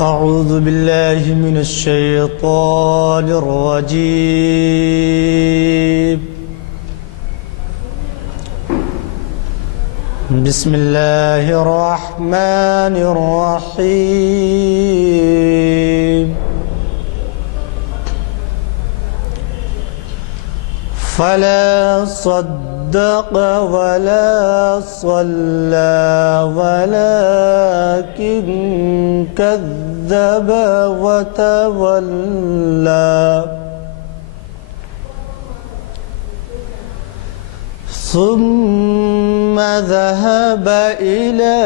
أعوذ بالله من الشيطان الرجيم. بسم الله الرحمن الرحيم. فلا صدق ولا صلى ولكن كذب وتولى ثم ذهب إلى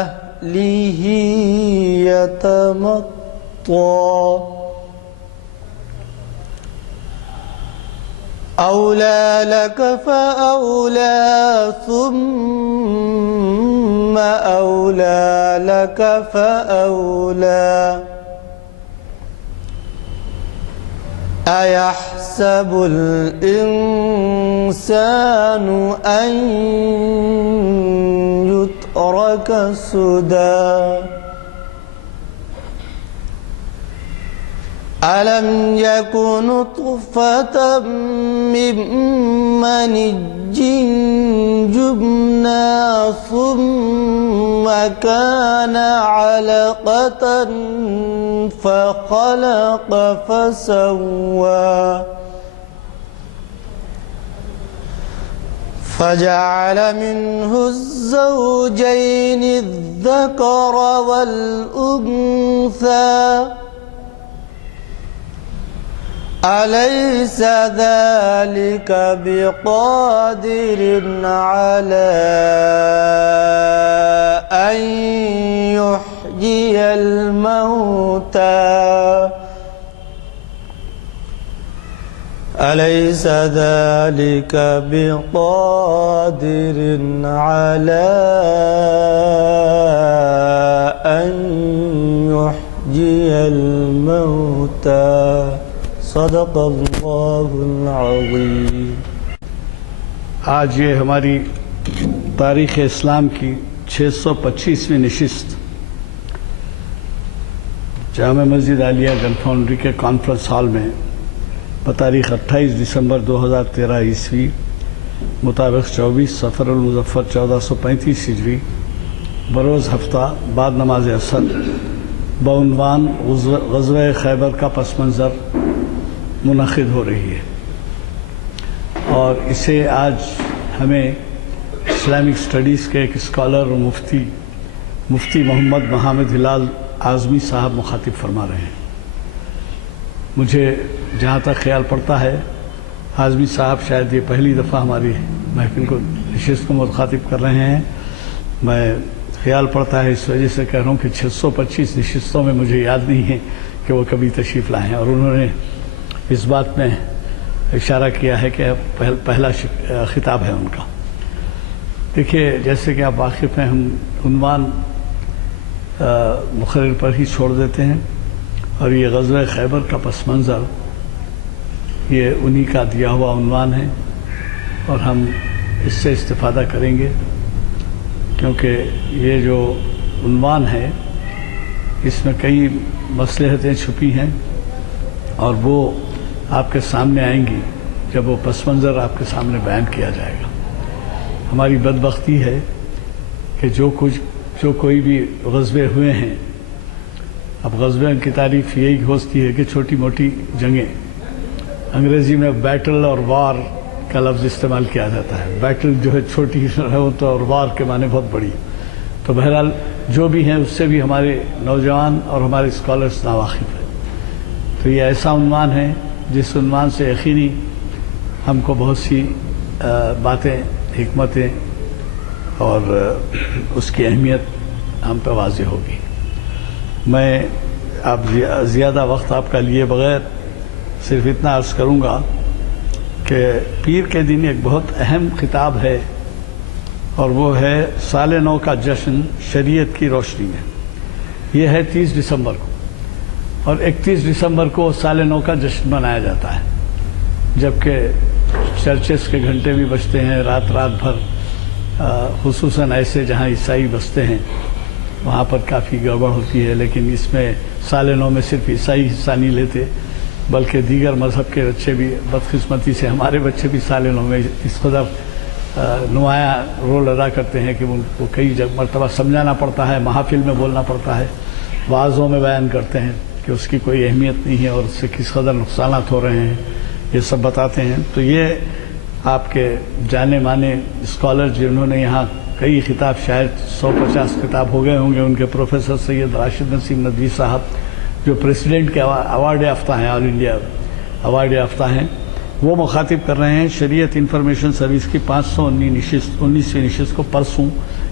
أهله يتمطى أولى لك فأولى ثم أولى لك فأولى أيحسب الإنسان أن يترك سدى ألم يكن نطفة من مني يمنى ثم كان علقة فخلق فسوى فجعل منه الزوجين الذكر والأنثى أليس ذلك بقادر على أن يحيي الموتى أليس ذلك بقادر على أن يحيي الموتى صدق اللہ العظیم. آج یہ ہماری تاریخ اسلام کی 625ویں نشست جامع مسجد عالیہ گن فاؤنڈری کے کانفرنس ہال میں بتاریخ 28 دسمبر 2013 عیسوی مطابق 24 صفر المظفر 1435 ہجری بروز ہفتہ بعد نماز عصر بعنوان غزوہ خیبر کا پس منظر منعقد ہو رہی ہے، اور اسے آج ہمیں اسلامک سٹڈیز کے ایک اسکالر اور مفتی محمد محمد ہلال اعظمی صاحب مخاطب فرما رہے ہیں. مجھے جہاں تک خیال پڑتا ہے اعظمی صاحب شاید یہ پہلی دفعہ ہماری محفل کو نشست کو مخاطب کر رہے ہیں. میں خیال پڑتا ہے اس وجہ سے کہہ رہا ہوں کہ 625 نشستوں میں مجھے یاد نہیں ہے کہ وہ کبھی تشریف لائے ہیں، اور انہوں نے اس بات میں اشارہ کیا ہے کہ پہلا خطاب ہے ان کا. دیکھیے، جیسے کہ آپ واقف ہیں، ہم عنوان مقرر پر ہی چھوڑ دیتے ہیں، اور یہ غزوہ خیبر کا پس منظر یہ انہی کا دیا ہوا عنوان ہے، اور ہم اس سے استفادہ کریں گے کیونکہ یہ جو عنوان ہے اس میں کئی مصلحتیں چھپی ہیں، اور وہ آپ کے سامنے آئیں گی جب وہ پس منظر آپ کے سامنے بیان کیا جائے گا. ہماری بدبختی ہے کہ جو کوئی بھی غزوے ہوئے ہیں، اب غزوے کی تعریف یہی ہوتی ہے کہ چھوٹی موٹی جنگیں، انگریزی میں بیٹل اور وار کا لفظ استعمال کیا جاتا ہے. بیٹل جو ہے چھوٹی ہے تو، اور وار کے معنی بہت بڑی. تو بہرحال جو بھی ہیں اس سے بھی ہمارے نوجوان اور ہمارے اسکالرس ناواقف ہیں. تو یہ ایسا عنوان ہے جس عنوان سے یقینی ہم کو بہت سی باتیں، حکمتیں اور اس کی اہمیت ہم پہ واضح ہوگی. میں اب زیادہ وقت آپ کا لیے بغیر صرف اتنا عرض کروں گا کہ پیر کے دن ایک بہت اہم خطاب ہے، اور وہ ہے سال نو کا جشن شریعت کی روشنی میں. یہ ہے 30 دسمبر کو، اور 31 دسمبر کو سال نو کا جشن منایا جاتا ہے، جبکہ چرچز کے گھنٹے بھی بجتے ہیں، رات بھر خصوصاً ایسے جہاں عیسائی بستے ہیں وہاں پر کافی گڑبڑ ہوتی ہے، لیکن اس میں سال نو میں صرف عیسائی حصہ نہیں لیتے بلکہ دیگر مذہب کے بچے بھی، بدقسمتی سے ہمارے بچے بھی سال نو میں اس قدر نمایاں رول ادا کرتے ہیں کہ ان کو کئی مرتبہ سمجھانا پڑتا ہے، محافل میں بولنا پڑتا ہے، وعظوں میں بیان کرتے ہیں کہ اس کی کوئی اہمیت نہیں ہے اور اس سے کس قدر نقصانات ہو رہے ہیں، یہ سب بتاتے ہیں۔ تو یہ آپ کے جانے مانے اسکالر جنہوں نے یہاں کئی خطاب، شاید 150 خطاب ہو گئے ہوں گے، ان کے پروفیسر سید راشد نسیم ندوی صاحب جو پریسیڈنٹ کے ایوارڈ یافتہ ہیں، آل انڈیا ایوارڈ یافتہ ہیں، وہ مخاطب کر رہے ہیں شریعت انفارمیشن سروس کی 519ویں نشست کو پرسوں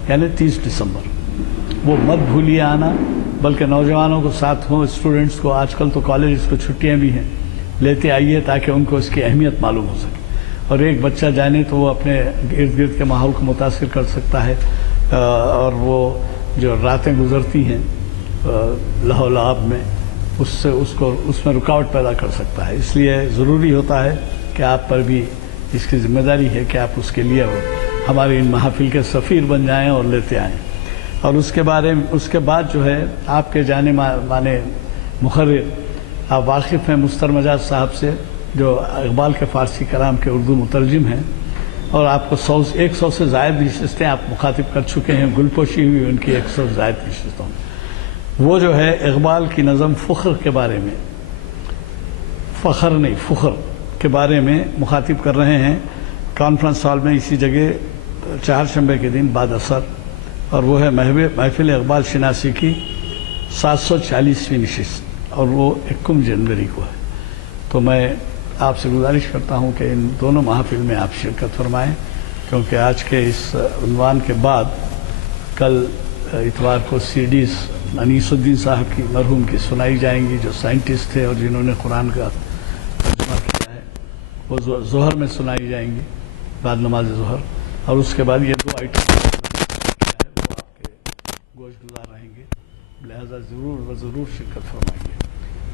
یعنی 30 دسمبر۔ وہ مت بھولیے آنا، بلکہ نوجوانوں کو ساتھ ہوں، اسٹوڈنٹس کو، آج کل تو کالجز کو چھٹیاں بھی ہیں، لیتے آئیے تاکہ ان کو اس کی اہمیت معلوم ہو سکے، اور ایک بچہ جانے تو وہ اپنے ارد گرد کے ماحول کو متاثر کر سکتا ہے، اور وہ جو راتیں گزرتی ہیں لہو لعب میں، اس میں رکاوٹ پیدا کر سکتا ہے۔ اس لیے ضروری ہوتا ہے کہ آپ پر بھی اس کی ذمہ داری ہے کہ آپ اس کے لیے ہماری ان محافل کے سفیر بن جائیں اور لیتے آئیں۔ اور اس کے بعد جو ہے آپ کے جانے مانے مقرر، آپ واقف ہیں مستر مجاز صاحب سے، جو اقبال کے فارسی کلام کے اردو مترجم ہیں، اور آپ کو 100 سے زائد نشستیں آپ مخاطب کر چکے ہیں، گل پوشی ہوئی ان کی 100 سے زائد نشستوں میں۔ وہ جو ہے اقبال کی نظم فخر کے بارے میں، فخر نہیں فخر کے بارے میں مخاطب کر رہے ہیں کانفرنس ہال میں اسی جگہ چہارشنبے کے دن بعد اثر، اور وہ ہے محفل اقبال شناسی کی 740ویں نشست، اور وہ 21 جنوری کو ہے۔ تو میں آپ سے گزارش کرتا ہوں کہ ان دونوں محافل میں آپ شرکت فرمائیں، کیونکہ آج کے اس عنوان کے بعد کل اتوار کو CDs انیس الدین صاحب کی مرحوم کی سنائی جائیں گی، جو سائنٹسٹ تھے اور جنہوں نے قرآن کا ترجمہ کیا ہے، وہ ظہر میں سنائی جائیں گی بعد نماز ظہر، اور اس کے بعد یہ 2 آئٹم وہ آپ کے گوش گزار رہیں گے، لہذا ضرور شرکت فرمائیں گے۔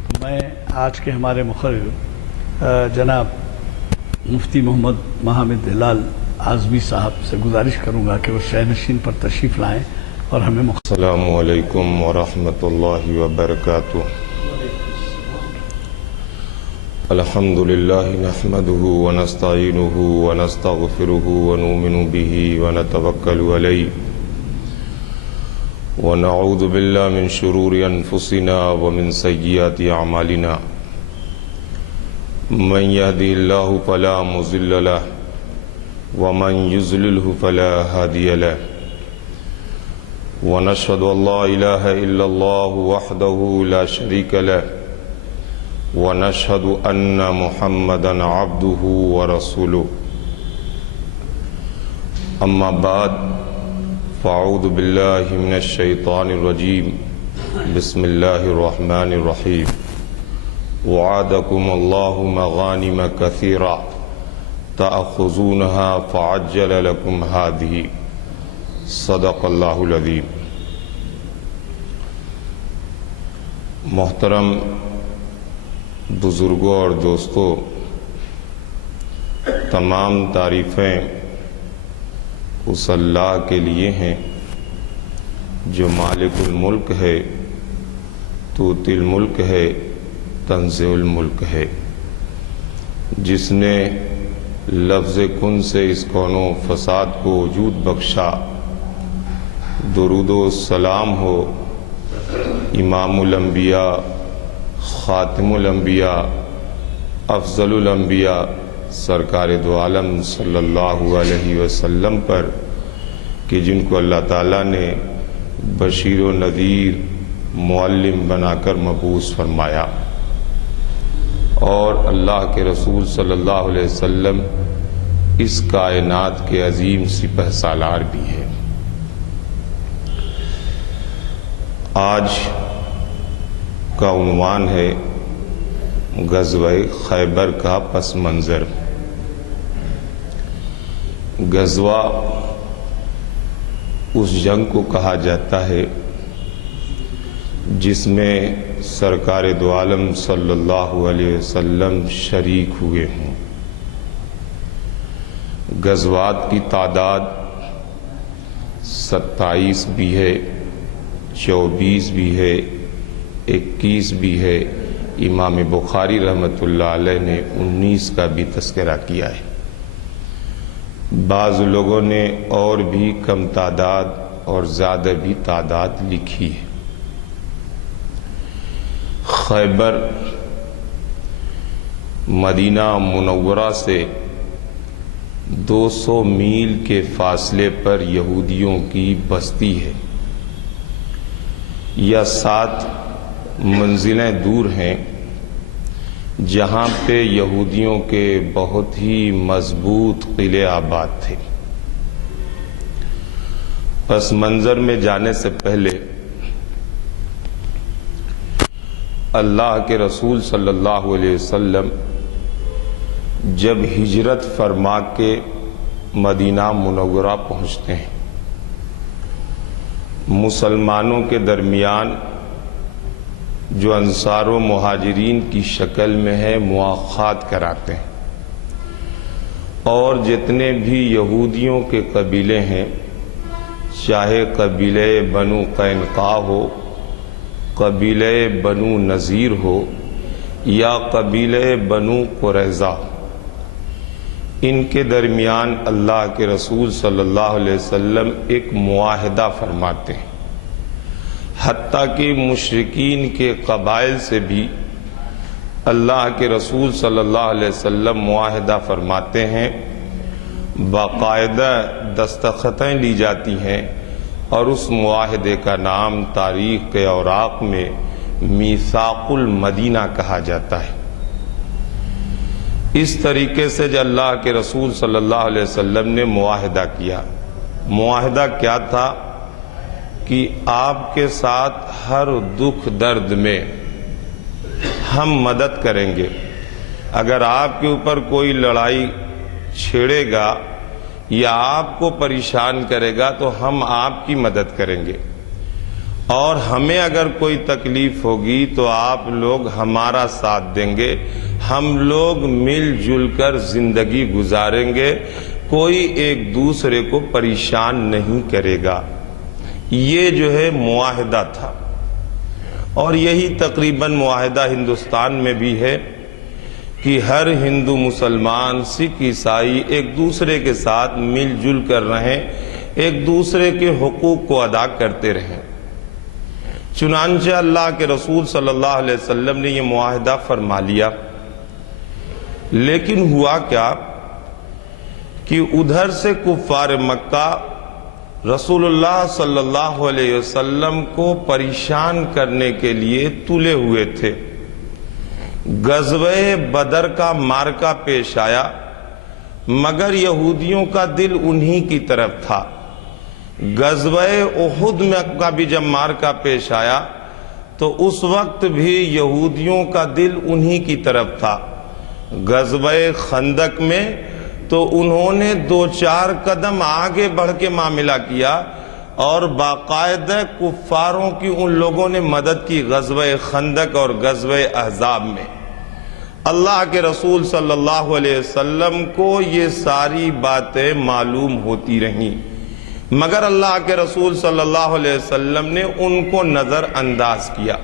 تو میں آج کے ہمارے مقرر جناب مفتی محمد محمد ہلال اعظمی صاحب سے گزارش کروں گا کہ وہ شہنشین پر تشریف لائیں اور ہمیں السلام علیکم ورحمۃ اللہ وبرکاتہ۔ الحمد للہ نحمده ونستعینه ونستغفره ونؤمن به ونتوکل علیہ ونعوذ باللہ من شرور انفسنا ومن سیئات اعمالنا، من يهده الله فلا مضل له ومن يضلل فلا هادي له، ونشهد ان لا اله الا الله وحده لا شريك له، ونشهد ان محمدا عبده ورسوله، اما بعد فاعوذ بالله من الشيطان الرجيم، بسم الله الرحمن الرحيم، وعدكم الله مغانم كثيرة تأخذونها فعجل لكم هذه، صدق اللہ العظیم۔ محترم بزرگوں اور دوستوں، تمام تعریفیں اس اللہ کے لیے ہیں جو مالک الملک ہے، توتی الملک ہے، تنزع الملک ہے، جس نے لفظ کن سے اس کون و فساد کو وجود بخشا۔ درود و سلام ہو امام الانبیاء، خاتم الانبیاء، افضل الانبیاء، سرکار دو عالم صلی اللہ علیہ وسلم پر، کہ جن کو اللہ تعالیٰ نے بشیر و نذیر، معلم بنا کر مبعوث فرمایا، اور اللہ کے رسول صلی اللہ علیہ وسلم اس کائنات کے عظیم سپہ سالار بھی ہیں۔ آج کا عنوان ہے غزوہ خیبر کا پس منظر۔ غزوہ اس جنگ کو کہا جاتا ہے جس میں سرکار دو عالم صلی اللہ علیہ وسلم شریک ہوئے ہوں۔ غزوات کی تعداد 27 بھی ہے، 24 بھی ہے، 21 بھی ہے۔ امام بخاری رحمۃ اللہ علیہ نے 19 کا بھی تذکرہ کیا ہے۔ بعض لوگوں نے اور بھی کم تعداد اور زیادہ بھی تعداد لکھی ہے۔ خیبر مدینہ منورہ سے 200 میل کے فاصلے پر یہودیوں کی بستی ہے، یا 7 منزلیں دور ہیں، جہاں پہ یہودیوں کے بہت ہی مضبوط قلعے آباد تھے۔ پس منظر میں جانے سے پہلے اللہ کے رسول صلی اللہ علیہ وسلم جب ہجرت فرما کے مدینہ منورہ پہنچتے ہیں، مسلمانوں کے درمیان جو انصار و مہاجرین کی شکل میں ہے مواخات کراتے ہیں، اور جتنے بھی یہودیوں کے قبیلے ہیں، چاہے قبیلہ بنو قینقاع ہو، قبیلہ بنو نذیر ہو، یا قبیلہ بنو قریظہ، ان کے درمیان اللہ کے رسول صلی اللہ علیہ وسلم ایک معاہدہ فرماتے ہیں۔ حتیٰ کہ مشرکین کے قبائل سے بھی اللہ کے رسول صلی اللہ علیہ وسلم معاہدہ فرماتے ہیں، باقاعدہ دستخطیں لی جاتی ہیں، اور اس معاہدے کا نام تاریخ کے اوراق میں میثاق المدینہ کہا جاتا ہے۔ اس طریقے سے جو اللہ کے رسول صلی اللہ علیہ وسلم نے معاہدہ کیا، معاہدہ کیا تھا کہ آپ کے ساتھ ہر دکھ درد میں ہم مدد کریں گے۔ اگر آپ کے اوپر کوئی لڑائی چھیڑے گا یا آپ کو پریشان کرے گا تو ہم آپ کی مدد کریں گے، اور ہمیں اگر کوئی تکلیف ہوگی تو آپ لوگ ہمارا ساتھ دیں گے، ہم لوگ مل جل کر زندگی گزاریں گے، کوئی ایک دوسرے کو پریشان نہیں کرے گا۔ یہ جو ہے معاہدہ تھا، اور یہی تقریباً معاہدہ ہندوستان میں بھی ہے کہ ہر ہندو مسلمان سکھ عیسائی ایک دوسرے کے ساتھ مل جل کر رہیں، ایک دوسرے کے حقوق کو ادا کرتے رہیں۔ چنانچہ اللہ کے رسول صلی اللہ علیہ وسلم نے یہ معاہدہ فرما لیا، لیکن ہوا کیا کہ ادھر سے کفار مکہ رسول اللہ صلی اللہ علیہ وسلم کو پریشان کرنے کے لیے تلے ہوئے تھے۔ غزوہ بدر کا مارکا پیش آیا، مگر یہودیوں کا دل انہی کی طرف تھا۔ غزوہ احد میں کا بھی جب مارکا پیش آیا تو اس وقت بھی یہودیوں کا دل انہی کی طرف تھا۔ غزوہ خندق میں تو انہوں نے 2-4 قدم آگے بڑھ کے معاملہ کیا، اور باقاعدہ کفاروں کی ان لوگوں نے مدد کی غزوہ خندق اور غزوہ احزاب میں۔ اللہ کے رسول صلی اللہ علیہ وسلم کو یہ ساری باتیں معلوم ہوتی رہیں، مگر اللہ کے رسول صلی اللہ علیہ وسلم نے ان کو نظر انداز کیا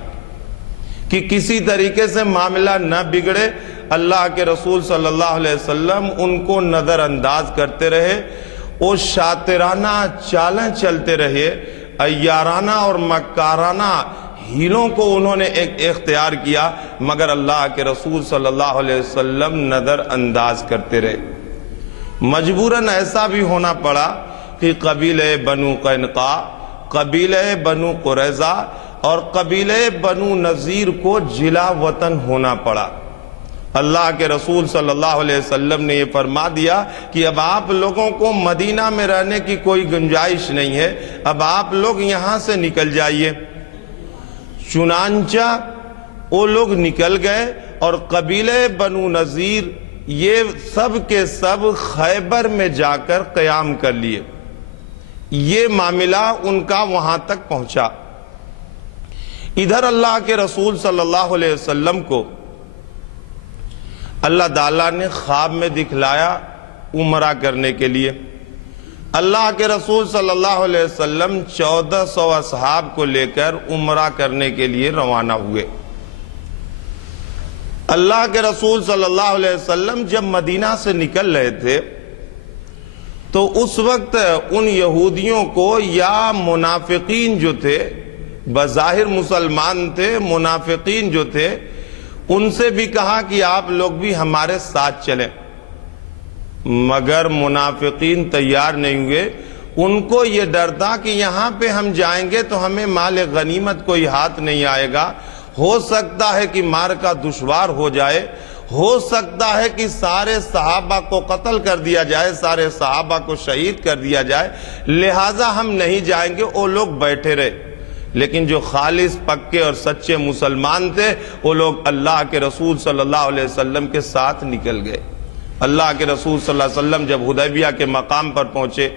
کہ کسی طریقے سے معاملہ نہ بگڑے۔ اللہ کے رسول صلی اللہ علیہ وسلم ان کو نظر انداز کرتے رہے، اور شاطرانہ چالیں چلتے رہے، عیارانہ اور مکارانہ ہیلوں کو انہوں نے ایک اختیار کیا، مگر اللہ کے رسول صلی اللہ علیہ وسلم نظر انداز کرتے رہے۔ مجبوراً ایسا بھی ہونا پڑا کہ قبیلہ بنو قینقاع، قبیلہ بنو قریظہ اور قبیلہ بنو نذیر کو جلا وطن ہونا پڑا۔ اللہ کے رسول صلی اللہ علیہ وسلم نے یہ فرما دیا کہ اب آپ لوگوں کو مدینہ میں رہنے کی کوئی گنجائش نہیں ہے، اب آپ لوگ یہاں سے نکل جائیے۔ چنانچہ وہ لوگ نکل گئے، اور قبیلہ بنو نذیر یہ سب کے سب خیبر میں جا کر قیام کر لیے۔ یہ معاملہ ان کا وہاں تک پہنچا۔ ادھر اللہ کے رسول صلی اللہ علیہ وسلم کو اللہ تعالیٰ نے خواب میں دکھلایا عمرہ کرنے کے لیے۔ اللہ کے رسول صلی اللہ علیہ وسلم 1400 اصحاب کو لے کر عمرہ کرنے کے لیے روانہ ہوئے۔ اللہ کے رسول صلی اللہ علیہ وسلم جب مدینہ سے نکل رہے تھے تو اس وقت ان یہودیوں کو یا منافقین جو تھے، بظاہر مسلمان تھے، منافقین جو تھے، ان سے بھی کہا کہ آپ لوگ بھی ہمارے ساتھ چلیں، مگر منافقین تیار نہیں ہوئے۔ ان کو یہ ڈر تھا کہ یہاں پہ ہم جائیں گے تو ہمیں مال غنیمت کوئی ہاتھ نہیں آئے گا، ہو سکتا ہے کہ مارکا دشوار ہو جائے، ہو سکتا ہے کہ سارے صحابہ کو قتل کر دیا جائے، سارے صحابہ کو شہید کر دیا جائے، لہٰذا ہم نہیں جائیں گے۔ وہ لوگ بیٹھے رہے، لیکن جو خالص پکے اور سچے مسلمان تھے وہ لوگ اللہ کے رسول صلی اللہ علیہ وسلم کے ساتھ نکل گئے۔ اللہ کے رسول صلی اللہ علیہ وسلم جب حدیبیہ کے مقام پر پہنچے،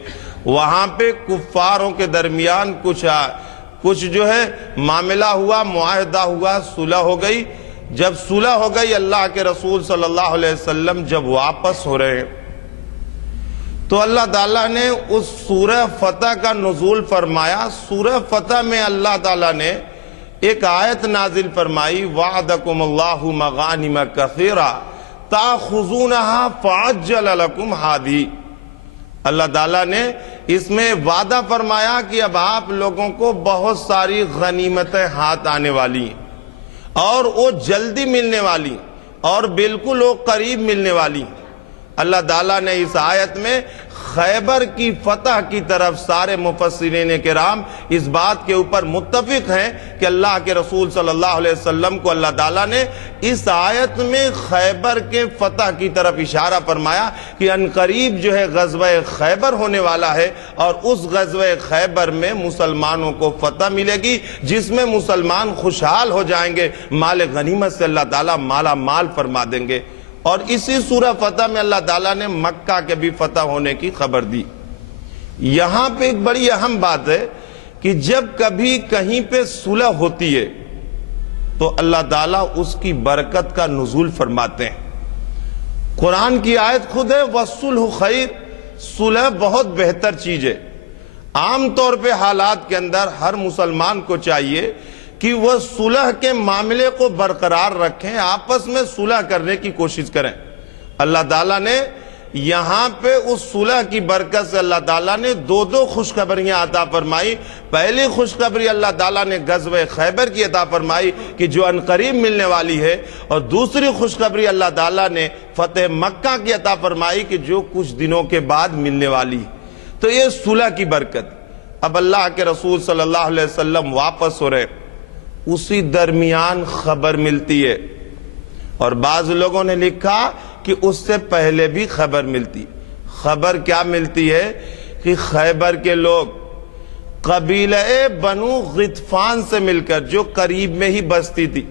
وہاں پہ کفاروں کے درمیان کچھ جو ہے معاملہ ہوا، معاہدہ ہوا، صلح ہو گئی۔ جب صلح ہو گئی، اللہ کے رسول صلی اللہ علیہ وسلم جب واپس ہو رہے ہیں تو اللہ تعالیٰ نے اس سورہ فتح کا نزول فرمایا۔ سورہ فتح میں اللہ تعالیٰ نے ایک آیت نازل فرمائی، وعدکم اللہ مغانم کثیرہ تاخذونہا فعجل لکم ہادی۔ اللہ تعالیٰ نے اس میں وعدہ فرمایا کہ اب آپ لوگوں کو بہت ساری غنیمتیں ہاتھ آنے والی ہیں اور وہ جلدی ملنے والی ہیں اور بالکل وہ قریب ملنے والی ہیں۔ اللہ تعالیٰ نے اس آیت میں خیبر کی فتح کی طرف سارے مفسرین کرام اس بات کے اوپر متفق ہیں کہ اللہ کے رسول صلی اللہ علیہ وسلم کو اللہ تعالیٰ نے اس آیت میں خیبر کے فتح کی طرف اشارہ فرمایا کہ عنقریب جو ہے غزوہ خیبر ہونے والا ہے، اور اس غزوہ خیبر میں مسلمانوں کو فتح ملے گی جس میں مسلمان خوشحال ہو جائیں گے، مال غنیمت سے اللہ تعالیٰ مالا مال فرما دیں گے۔ اور اسی سورہ فتح میں اللہ تعالیٰ نے مکہ کے بھی فتح ہونے کی خبر دی۔ یہاں پہ ایک بڑی اہم بات ہے کہ جب کبھی کہیں پہ صلح ہوتی ہے تو اللہ تعالیٰ اس کی برکت کا نزول فرماتے ہیں۔ قرآن کی آیت خود ہے وَالصُّلْحُ خَيْرٌ، صلح بہت بہتر چیز ہے۔ عام طور پہ حالات کے اندر ہر مسلمان کو چاہیے کہ وہ صلح کے معاملے کو برقرار رکھیں، آپس میں صلح کرنے کی کوشش کریں۔ اللہ تعالیٰ نے یہاں پہ اس صلح کی برکت سے اللہ تعالیٰ نے دو خوشخبریاں عطا فرمائی۔ پہلی خوشخبری اللہ تعالیٰ نے غزوہ خیبر کی عطا فرمائی کہ جو عنقریب ملنے والی ہے، اور دوسری خوشخبری اللہ تعالیٰ نے فتح مکہ کی عطا فرمائی کہ جو کچھ دنوں کے بعد ملنے والی ہے۔ تو یہ صلح کی برکت۔ اب اللہ کے رسول صلی اللہ علیہ وسلم واپس ہو رہے، اسی درمیان خبر ملتی ہے، اور بعض لوگوں نے لکھا کہ اس سے پہلے بھی خبر ملتی۔ خبر کیا ملتی ہے کہ خیبر کے لوگ قبیلہ بنو غطفان سے مل کر، جو قریب میں ہی بستی تھی،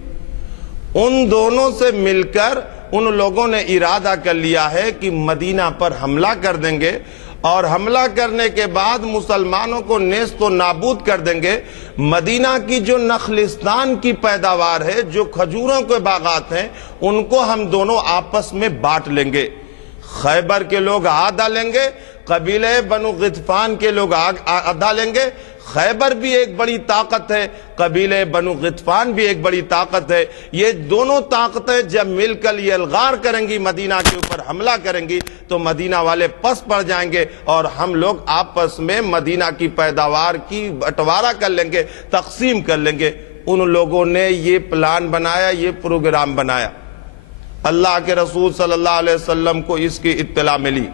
ان دونوں سے مل کر ان لوگوں نے ارادہ کر لیا ہے کہ مدینہ پر حملہ کر دیں گے، اور حملہ کرنے کے بعد مسلمانوں کو نیست و نابود کر دیں گے۔ مدینہ کی جو نخلستان کی پیداوار ہے، جو کھجوروں کے باغات ہیں، ان کو ہم دونوں آپس میں بانٹ لیں گے۔ خیبر کے لوگ آدھا لیں گے، قبیلہ بنو غطفان کے لوگ آدھا لیں گے۔ خیبر بھی ایک بڑی طاقت ہے، قبیلہ بنو غطفان بھی ایک بڑی طاقت ہے۔ یہ دونوں طاقتیں جب مل کر یہ الغار کریں گی، مدینہ کے اوپر حملہ کریں گی، تو مدینہ والے پس پڑ جائیں گے، اور ہم لوگ آپس میں مدینہ کی پیداوار کی بٹوارہ کر لیں گے، تقسیم کر لیں گے۔ ان لوگوں نے یہ پلان بنایا، یہ پروگرام بنایا۔ اللہ کے رسول صلی اللہ علیہ وسلم کو اس کی اطلاع ملی۔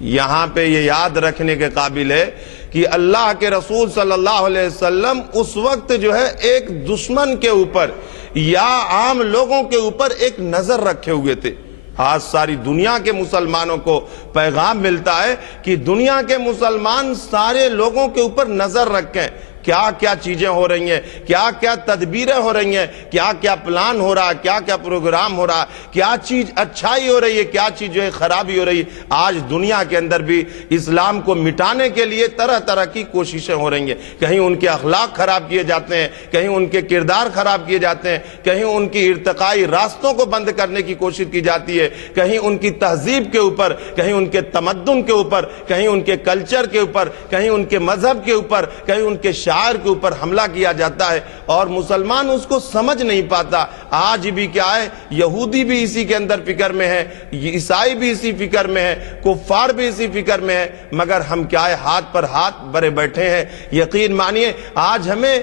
یہاں پہ یہ یاد رکھنے کے قابل ہے کہ اللہ کے رسول صلی اللہ علیہ وسلم اس وقت جو ہے ایک دشمن کے اوپر یا عام لوگوں کے اوپر ایک نظر رکھے ہوئے تھے۔ آج ساری دنیا کے مسلمانوں کو پیغام ملتا ہے کہ دنیا کے مسلمان سارے لوگوں کے اوپر نظر رکھیں۔ کیا کیا چیزیں ہو رہی ہیں، کیا کیا تدبیریں ہو رہی ہیں، کیا کیا پلان ہو رہا ہے، کیا کیا پروگرام ہو رہا ہے، کیا چیز اچھائی ہو رہی ہے، کیا چیز جو ہے خرابی ہو رہی ہے۔ آج دنیا کے اندر بھی اسلام کو مٹانے کے لیے طرح طرح کی کوششیں ہو رہی ہیں۔ کہیں ان کے اخلاق خراب کیے جاتے ہیں، کہیں ان کے کردار خراب کیے جاتے ہیں، کہیں ان کی ارتقائی راستوں کو بند کرنے کی کوشش کی جاتی ہے، کہیں ان کی تہذیب کے اوپر، کہیں ان کے تمدن کے اوپر، کہیں ان کے کلچر کے اوپر، کہیں ان کے مذہب کے اوپر، کہیں ان کے شاعر کے اوپر حملہ کیا جاتا ہے، اور مسلمان اس کو سمجھ نہیں پاتا۔ آج بھی کیا ہے، یہودی بھی اسی کے اندر فکر میں ہے، عیسائی بھی اسی فکر میں ہے، کفار بھی اسی فکر میں ہے، مگر ہم کیا ہے، ہاتھ پر ہاتھ برے بیٹھے ہیں۔ یقین مانیے آج ہمیں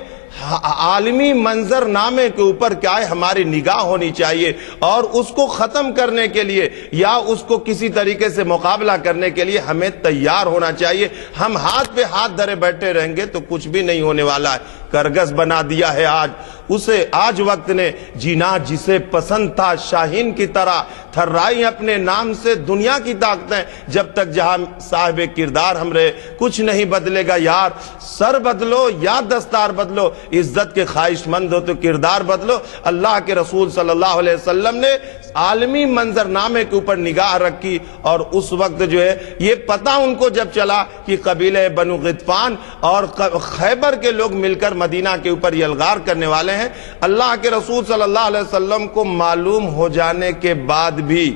عالمی منظر نامے کے اوپر کیا ہے ہماری نگاہ ہونی چاہیے، اور اس کو ختم کرنے کے لیے یا اس کو کسی طریقے سے مقابلہ کرنے کے لیے ہمیں تیار ہونا چاہیے۔ ہم ہاتھ پہ ہاتھ دھرے بیٹھے رہیں گے تو کچھ بھی نہیں ہونے والا ہے۔ کرگس بنا دیا ہے آج اسے، آج وقت نے جینا جسے پسند تھا شاہین کی طرح، تھرائی اپنے نام سے دنیا کی طاقتیں، جب تک جہاں صاحب کردار ہم رہے کچھ نہیں بدلے گا یار۔ سر بدلو یا دستار بدلو، عزت کے خواہش مند ہو تو کردار بدلو۔ اللہ کے رسول صلی اللہ علیہ وسلم نے عالمی منظر نامے کے اوپر نگاہ رکھی، اور اس وقت جو ہے یہ پتہ ان کو جب چلا کہ قبیلہ بنو غطفان اور خیبر کے لوگ مل کر مدینہ کے اوپر یلغار کرنے والے ہیں، اللہ کے رسول صلی اللہ علیہ وسلم کو معلوم ہو جانے کے بعد بھی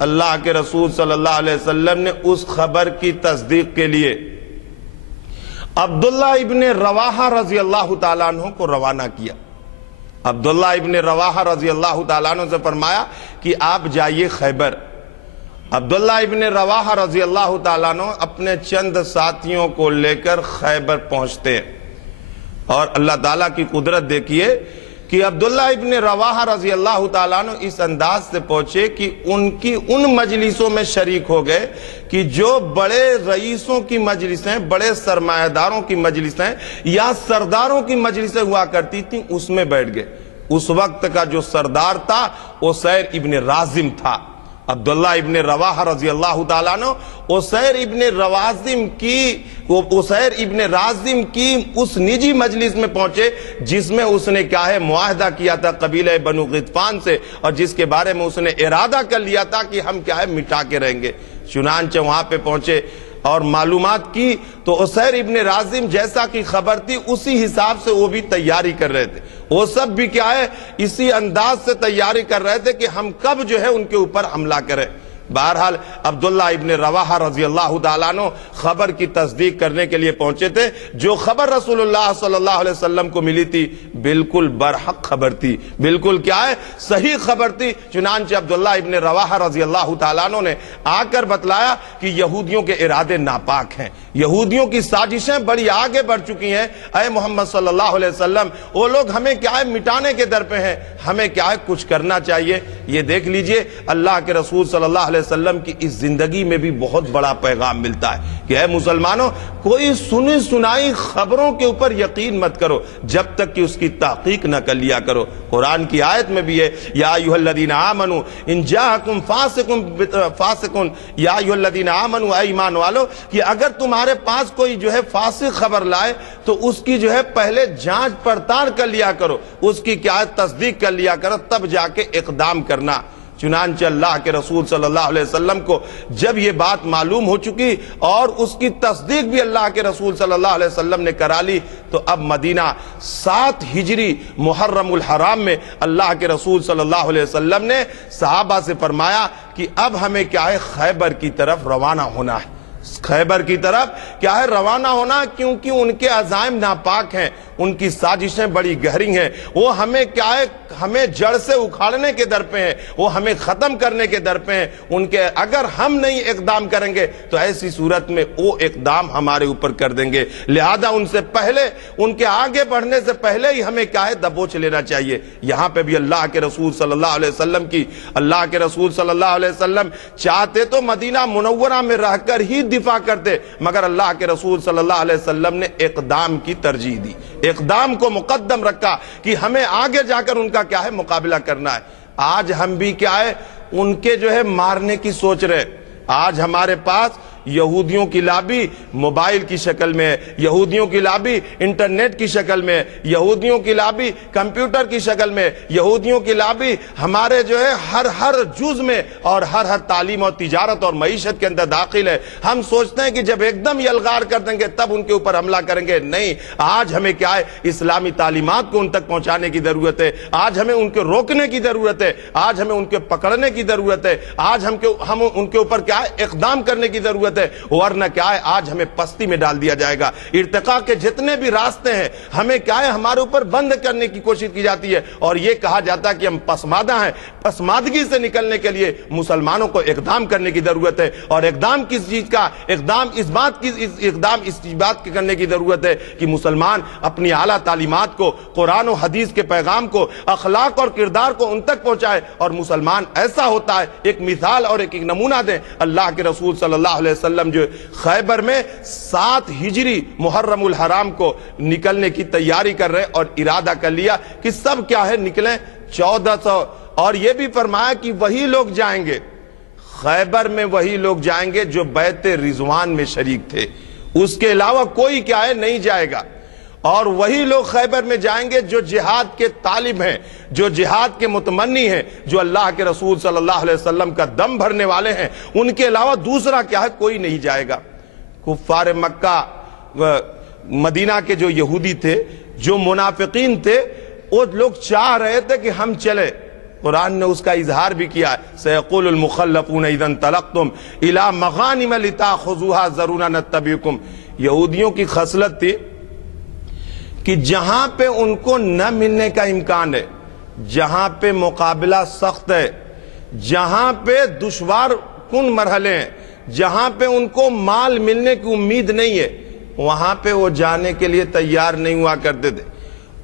اللہ کے رسول صلی اللہ علیہ وسلم نے اس خبر کی تصدیق کے لیے عبداللہ ابن رواحہ رضی اللہ تعالیٰ عنہ کو روانہ کیا۔ عبداللہ ابن رواحہ رضی اللہ تعالیٰ عنہ سے فرمایا کہ آپ جائیے خیبر۔ عبداللہ ابن رواحہ رضی اللہ تعالیٰ عنہ اپنے چند ساتھیوں کو لے کر خیبر پہنچتے ہیں، اور اللہ تعالیٰ کی قدرت دیکھیے کہ عبداللہ ابن رواحہ رضی اللہ تعالیٰ عنہ اس انداز سے پہنچے کہ ان مجلسوں میں شریک ہو گئے کہ جو بڑے رئیسوں کی مجلسیں، بڑے سرمایہ داروں کی مجلسیں یا سرداروں کی مجلسیں ہوا کرتی تھیں، اس میں بیٹھ گئے۔ اس وقت کا جو سردار تھا اسیر ابن رازم تھا۔ عبداللہ ابن رواحہ رضی اللہ تعالیٰ عنہ اسیر ابن رازم کی اس نجی مجلس میں پہنچے جس میں اس نے کیا ہے معاہدہ کیا تھا قبیلہ بنو غطفان سے، اور جس کے بارے میں اس نے ارادہ کر لیا تھا کہ ہم کیا ہے مٹا کے رہیں گے۔ چنانچہ وہاں پہ پہنچے اور معلومات کی تو اسیر ابن رازم جیسا کی خبر تھی اسی حساب سے وہ بھی تیاری کر رہے تھے۔ وہ سب بھی کیا ہے اسی انداز سے تیاری کر رہے تھے کہ ہم کب جو ہے ان کے اوپر حملہ کریں۔ بہرحال عبداللہ ابن رواحہ رضی اللہ تعالیٰ عنہ خبر کی تصدیق کرنے کے لیے پہنچے تھے۔ جو خبر رسول اللہ صلی اللہ علیہ وسلم کو ملی تھی بالکل برحق خبر تھی، بالکل کیا ہے صحیح خبر تھی۔ چنانچہ عبداللہ ابن رواحہ رضی اللہ تعالیٰ عنہ نے آ کر بتلایا کہ یہودیوں کے ارادے ناپاک ہیں، یہودیوں کی سازشیں بڑی آگے بڑھ چکی ہیں۔ اے محمد صلی اللہ علیہ وسلم، وہ لوگ ہمیں کیا ہے مٹانے کے در پہ ہیں، ہمیں کیا ہے کچھ کرنا چاہیے۔ یہ دیکھ لیجئے اللہ کے رسول صلی اللہ علیہ وسلم کی اس زندگی میں بھی بہت بڑا پیغام ملتا ہے کہ اے مسلمانوں، کوئی سنی سنائی خبروں کے اوپر یقین مت کرو جب تک کہ اس کی تحقیق نہ کر لیا کرو۔ قرآن کی آیت میں بھی ہے یا ایھا الذین آمنوا ان جاءکم فاسق یا ایھا الذین آمنوا، اے ایمان والو کہ اگر تمہارے پاس کوئی جو ہے فاسق خبر لائے تو اس کی جو ہے پہلے جانچ پڑتال کر لیا کرو، اس کی کیا تصدیق کر لیا کرو، تب جا کے اقدام کرنا۔ چنانچہ اللہ کے رسول صلی اللہ علیہ وسلم کو جب یہ بات معلوم ہو چکی اور اس کی تصدیق بھی اللہ کے رسول صلی اللہ علیہ وسلم نے کرا لی، تو اب مدینہ 7 ہجری محرم الحرام میں اللہ کے رسول صلی اللہ علیہ وسلم نے صحابہ سے فرمایا کہ اب ہمیں کیا ہے خیبر کی طرف روانہ ہونا ہے۔ خیبر کی طرف کیا ہے روانہ ہونا، کیونکہ ان کے عزائم ناپاک ہیں، ان کی سازشیں بڑی گہری ہیں، وہ ہمیں کیا ہے ہمیں جڑ سے اکھاڑنے کے در پہ ہیں، وہ ہمیں ختم کرنے کے در پہ ہیں۔ ان کے اگر ہم نہیں اقدام کریں گے تو ایسی صورت میں وہ اقدام ہمارے اوپر کر دیں گے، لہذا ان سے پہلے، ان کے آگے بڑھنے سے پہلے ہی ہمیں کیا ہے دبوچ لینا چاہیے۔ یہاں پہ بھی اللہ کے رسول صلی اللہ علیہ وسلم کی، اللہ کے رسول صلی اللہ علیہ وسلم چاہتے تو مدینہ منورہ میں رہ کر ہی دفاع کرتے، مگر اللہ کے رسول صلی اللہ علیہ وسلم نے اقدام کی ترجیح دی، اقدام کو مقدم رکھا کہ ہمیں آگے جا کر ان کا کیا ہے مقابلہ کرنا ہے۔ آج ہم بھی کیا ہے ان کے جو ہے مارنے کی سوچ رہے۔ آج ہمارے پاس یہودیوں کی لابی موبائل کی شکل میں ہے، یہودیوں کی لابی انٹرنیٹ کی شکل میں ہے، یہودیوں کی لابی کمپیوٹر کی شکل میں، یہودیوں کی لابی ہمارے جو ہے ہر جز میں اور ہر تعلیم اور تجارت اور معیشت کے اندر داخل ہے۔ ہم سوچتے ہیں کہ جب ایک دم یلغار کر دیں گے تب ان کے اوپر حملہ کریں گے، نہیں، آج ہمیں کیا ہے، اسلامی تعلیمات کو ان تک پہنچانے کی ضرورت ہے، آج ہمیں ان کے روکنے کی ضرورت ہے، آج ہمیں ان کے پکڑنے کی ضرورت ہے، آج ہم ان کے اوپر کیا ہے، اقدام کرنے کی ضرورت ہے، ورنہ کیا ہے آج ہمیں پستی میں ڈال دیا جائے گا۔ ارتقاء کے جتنے بھی راستے ہیں ہمیں کیا ہے ہمارے اوپر بند کرنے کی کوشش کی جاتی ہے، اور یہ کہا جاتا ہے کہ ہم پسماندہ ہیں۔ پسماندگی سے نکلنے کے لیے مسلمانوں کو اقدام کرنے کی ضرورت ہے، اور اقدام کس چیز کا؟ اقدام اس بات کرنے کی ضرورت ہے کہ مسلمان اپنی اعلیٰ تعلیمات کو، قرآن و حدیث کے پیغام کو، اخلاق اور کردار کو ان تک پہنچائے، اور مسلمان ایسا ہوتا ہے، ایک مثال اور ایک نمونہ دیں۔ اللہ کے رسول صلی اللہ علیہ وسلم جو خیبر میں 7 ہجری محرم الحرام کو نکلنے کی تیاری کر رہے اور ارادہ کر لیا کہ سب کیا ہے نکلیں 1400، اور یہ بھی فرمایا کہ وہی لوگ جائیں گے خیبر میں، وہی لوگ جائیں گے جو بیعت رضوان میں شریک تھے، اس کے علاوہ کوئی کیا ہے نہیں جائے گا، اور وہی لوگ خیبر میں جائیں گے جو جہاد کے طالب ہیں، جو جہاد کے متمنی ہیں، جو اللہ کے رسول صلی اللہ علیہ وسلم کا دم بھرنے والے ہیں، ان کے علاوہ دوسرا کیا ہے کوئی نہیں جائے گا۔ کفار مکہ، مدینہ کے جو یہودی تھے، جو منافقین تھے، وہ لوگ چاہ رہے تھے کہ ہم چلے۔ قرآن نے اس کا اظہار بھی کیا ہے، سَيَقُولُ الْمُخَلَّفُونَ إِذَا انطَلَقْتُمْ إِلَىٰ مَغَانِمَ لِتَأْخُذُوهَا ذَرُونَا نَتَّبِعُكُمْ۔ یہودیوں کی خصلت تھی کہ جہاں پہ ان کو نہ ملنے کا امکان ہے، جہاں پہ مقابلہ سخت ہے، جہاں پہ دشوار کن مرحلے ہیں، جہاں پہ ان کو مال ملنے کی امید نہیں ہے، وہاں پہ وہ جانے کے لیے تیار نہیں ہوا کرتے تھے،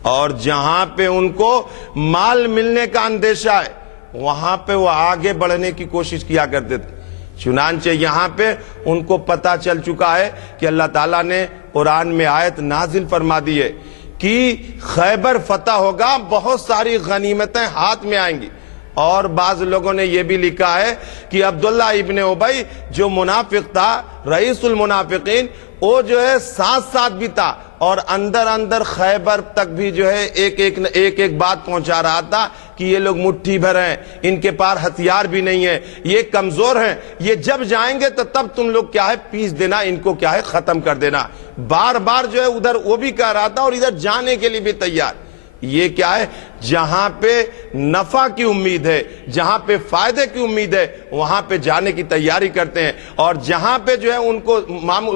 اور جہاں پہ ان کو مال ملنے کا اندیشہ ہے وہاں پہ وہ آگے بڑھنے کی کوشش کیا کرتے تھے۔ چنانچہ یہاں پہ ان کو پتہ چل چکا ہے کہ اللہ تعالیٰ نے قرآن میں آیت نازل فرما دی ہے کہ خیبر فتح ہوگا، بہت ساری غنیمتیں ہاتھ میں آئیں گی، اور بعض لوگوں نے یہ بھی لکھا ہے کہ عبداللہ ابن ابی جو منافق تھا، رئیس المنافقین، وہ جو ہے ساتھ بھی تھا، اور اندر خیبر تک بھی جو ہے ایک بات پہنچا رہا تھا کہ یہ لوگ مٹھی بھر ہیں، ان کے پاس ہتھیار بھی نہیں ہے، یہ کمزور ہیں، یہ جب جائیں گے تو تب تم لوگ کیا ہے پیس دینا، ان کو کیا ہے ختم کر دینا۔ بار جو ہے ادھر وہ بھی کہہ رہا تھا اور ادھر جانے کے لیے بھی تیار۔ یہ کیا ہے، جہاں پہ نفع کی امید ہے، جہاں پہ فائدے کی امید ہے، وہاں پہ جانے کی تیاری کرتے ہیں، اور جہاں پہ جو ہے ان کو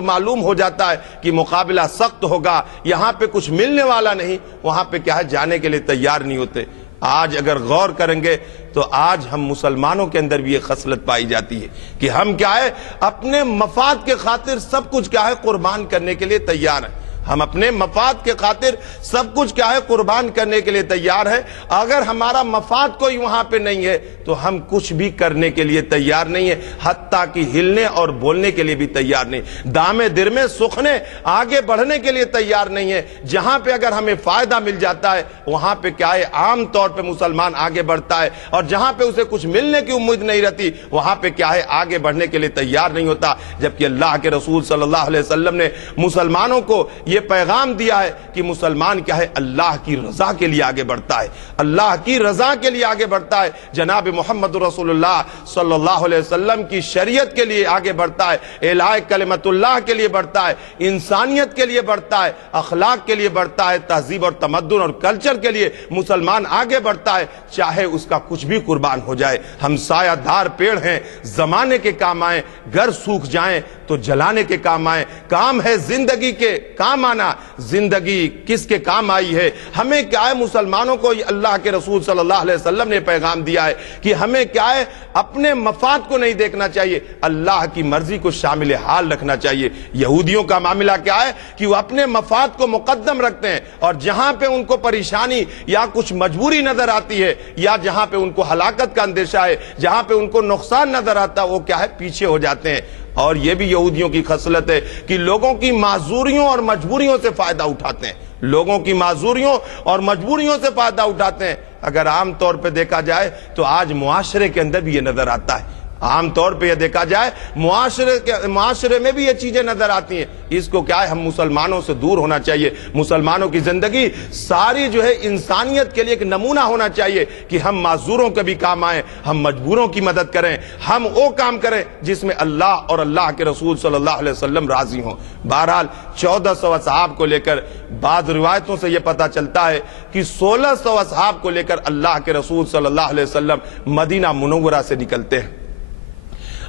معلوم ہو جاتا ہے کہ مقابلہ سخت ہوگا، یہاں پہ کچھ ملنے والا نہیں، وہاں پہ کیا ہے جانے کے لیے تیار نہیں ہوتے۔ آج اگر غور کریں گے تو آج ہم مسلمانوں کے اندر بھی یہ خصلت پائی جاتی ہے کہ ہم کیا ہے اپنے مفاد کے خاطر سب کچھ کیا ہے قربان کرنے کے لیے تیار ہیں، ہم اپنے مفاد کے خاطر سب کچھ کیا ہے قربان کرنے کے لیے تیار ہے۔ اگر ہمارا مفاد کوئی وہاں پہ نہیں ہے تو ہم کچھ بھی کرنے کے لیے تیار نہیں ہے، حتیٰ کہ ہلنے اور بولنے کے لیے بھی تیار نہیں، دامے درمے سکھنے آگے بڑھنے کے لیے تیار نہیں ہے۔ جہاں پہ اگر ہمیں فائدہ مل جاتا ہے وہاں پہ کیا ہے عام طور پہ مسلمان آگے بڑھتا ہے، اور جہاں پہ اسے کچھ ملنے کی امید نہیں رہتی وہاں پہ کیا ہے آگے بڑھنے کے لیے تیار نہیں ہوتا۔ جبکہ اللہ کے رسول صلی اللہ علیہ وسلم نے مسلمانوں کو یہ پیغام دیا ہے کہ مسلمان کیا ہے اللہ کی رضا کے لیے آگے بڑھتا ہے، اللہ کی رضا کے لیے آگے بڑھتا ہے، جناب محمد رسول اللہ صلی اللہ علیہ وسلم کی شریعت کے لیے آگے بڑھتا ہے، اعلاء کلمت اللہ کے لیے بڑھتا ہے، انسانیت کے لیے بڑھتا ہے، اخلاق کے لیے بڑھتا ہے، تہذیب اور تمدن اور کلچر کے لیے مسلمان آگے بڑھتا ہے، چاہے اس کا کچھ بھی قربان ہو جائے۔ ہم سایہ دار پیڑ ہیں، زمانے کے کام آئیں، گھر سوکھ جائیں تو جلانے کے کام آئیں، کام ہے زندگی کے کام آنا، زندگی کس کے کام آئی ہے؟ ہمیں کیا ہے مسلمانوں کو اللہ کے رسول صلی اللہ علیہ وسلم نے پیغام دیا ہے کہ ہمیں کیا ہے اپنے مفاد کو نہیں دیکھنا چاہیے، اللہ کی مرضی کو شامل حال رکھنا چاہیے۔ یہودیوں کا معاملہ کیا ہے کہ وہ اپنے مفاد کو مقدم رکھتے ہیں، اور جہاں پہ ان کو پریشانی یا کچھ مجبوری نظر آتی ہے، یا جہاں پہ ان کو ہلاکت کا اندیشہ ہے، جہاں پہ ان کو نقصان نظر آتا ہے، وہ کیا ہے پیچھے ہو جاتے ہیں۔ اور یہ بھی یہودیوں کی خصلت ہے کہ لوگوں کی معذوریوں اور مجبوریوں سے فائدہ اٹھاتے ہیں، لوگوں کی معذوریوں اور مجبوریوں سے فائدہ اٹھاتے ہیں۔ اگر عام طور پہ دیکھا جائے تو آج معاشرے کے اندر بھی یہ نظر آتا ہے، عام طور پہ یہ دیکھا جائے معاشرے میں بھی یہ چیزیں نظر آتی ہیں. اس کو کیا ہے, ہم مسلمانوں سے دور ہونا چاہیے. مسلمانوں کی زندگی ساری جو ہے انسانیت کے لیے ایک نمونہ ہونا چاہیے کہ ہم معذوروں کے بھی کام آئیں, ہم مجبوروں کی مدد کریں, ہم وہ کام کریں جس میں اللہ اور اللہ کے رسول صلی اللہ علیہ وسلم راضی ہوں. بہرحال 1400 اصحاب کو لے کر بعض روایتوں سے یہ پتہ چلتا ہے کہ 1600 اصحاب کو لے کر اللہ کے رسول صلی اللہ علیہ وسلم مدینہ منورہ سے نکلتے ہیں.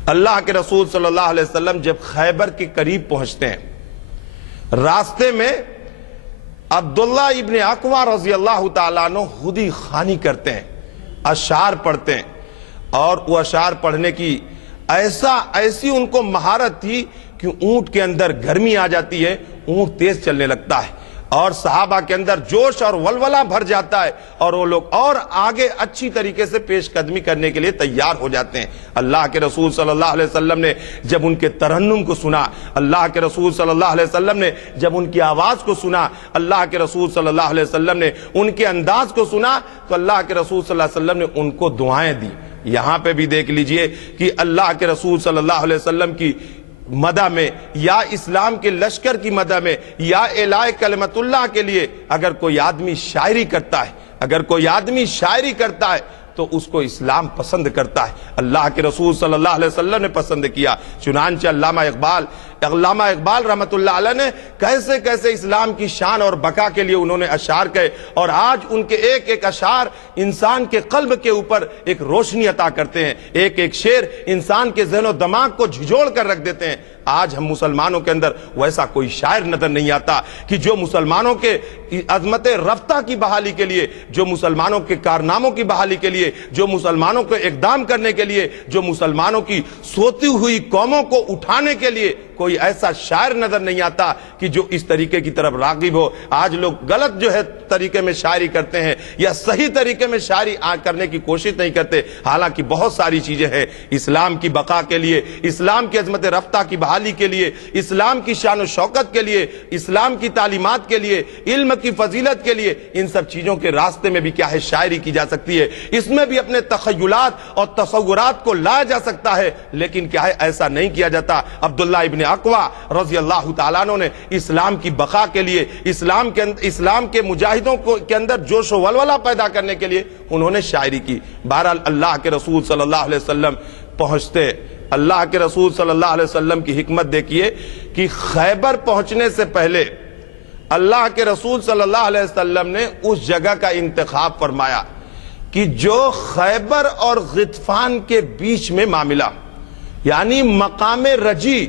اللہ کے رسول صلی اللہ علیہ وسلم جب خیبر کے قریب پہنچتے ہیں, راستے میں عبداللہ ابن اقوا رضی اللہ تعالیٰ عنہ خودی خوانی کرتے ہیں, اشعار پڑھتے ہیں, اور وہ اشعار پڑھنے کی ایسی ان کو مہارت تھی کہ اونٹ کے اندر گرمی آ جاتی ہے, اونٹ تیز چلنے لگتا ہے, اور صحابہ کے اندر جوش اور ولولہ بھر جاتا ہے, اور وہ لوگ اور آگے اچھی طریقے سے پیش قدمی کرنے کے لیے تیار ہو جاتے ہیں. اللہ کے رسول صلی اللہ علیہ وسلم نے جب ان کے ترنم کو سنا, اللہ کے رسول صلی اللہ علیہ وسلم نے جب ان کی آواز کو سنا, اللہ کے رسول صلی اللہ علیہ وسلم نے ان کے انداز کو سنا, تو اللہ کے رسول صلی اللہ علیہ وسلم نے ان کو دعائیں دی. یہاں پہ بھی دیکھ لیجئے کہ اللہ کے رسول صلی اللہ علیہ وسلم کی مدح میں یا اسلام کے لشکر کی مدح میں یا اعلاء کلمت اللہ کے لیے اگر کوئی آدمی شاعری کرتا ہے تو اس کو اسلام پسند کرتا ہے. اللہ کے رسول صلی اللہ علیہ وسلم نے پسند کیا. چنانچہ علامہ اقبال رحمت اللہ علیہ نے کیسے اسلام کی شان اور بقا کے لیے انہوں نے اشعار کہے, اور آج ان کے ایک ایک اشعار انسان کے قلب کے اوپر ایک روشنی عطا کرتے ہیں, ایک ایک شعر انسان کے ذہن و دماغ کو جھجوڑ کر رکھ دیتے ہیں. آج ہم مسلمانوں کے اندر ویسا کوئی شاعر نظر نہیں آتا کہ جو مسلمانوں کے عظمت رفتہ کی بحالی کے لیے, جو مسلمانوں کے کارناموں کی بحالی کے لیے, جو مسلمانوں کو اقدام کرنے کے لیے, جو مسلمانوں کی سوتی ہوئی قوموں کو اٹھانے کے لیے کوئی ایسا شاعر نظر نہیں آتا کہ جو اس طریقے کی طرف راغب ہو. آج لوگ غلط جو ہے طریقے میں شاعری کرتے ہیں یا صحیح طریقے میں شاعری کرنے کی کوشش نہیں کرتے, حالانکہ بہت ساری چیزیں ہیں اسلام کی بقا کے لیے, اسلام کی عظمت رفتہ کی بحالی کے لیے, اسلام کی شان و شوکت کے لیے, اسلام کی تعلیمات کے لیے, علم کی فضیلت کے لیے. ان سب چیزوں کے راستے میں بھی کیا ہے شاعری کی جا سکتی ہے, اس میں بھی اپنے تخیلات اور تصورات کو لایا جا سکتا ہے, لیکن کیا ہے ایسا نہیں کیا جاتا. عبداللہ ابن اقوا رضی اللہ تعالیٰ عنہ نے اسلام کی بقا کے لیے, اسلام کے مجاہدوں کے اندر جوش و ولولہ پیدا کرنے کے لیے انہوں نے شاعری کی. بہرحال اللہ کے رسول صلی اللہ علیہ وسلم پہنچتے, اللہ کے رسول صلی اللہ علیہ وسلم کی حکمت دیکھیے کہ خیبر پہنچنے سے پہلے اللہ کے رسول صلی اللہ علیہ وسلم نے اس جگہ کا انتخاب فرمایا کہ جو خیبر اور غطفان کے بیچ میں معاملہ, یعنی مقام رجی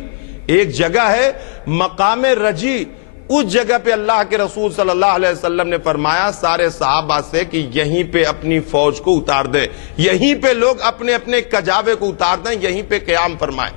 ایک جگہ ہے, مقام رجی, اس جگہ پہ اللہ کے رسول صلی اللہ علیہ وسلم نے فرمایا سارے صحابہ سے کہ یہیں پہ اپنی فوج کو اتار دیں, یہیں پہ لوگ اپنے اپنے کجاوے کو اتار دیں, یہیں پہ قیام فرمائیں.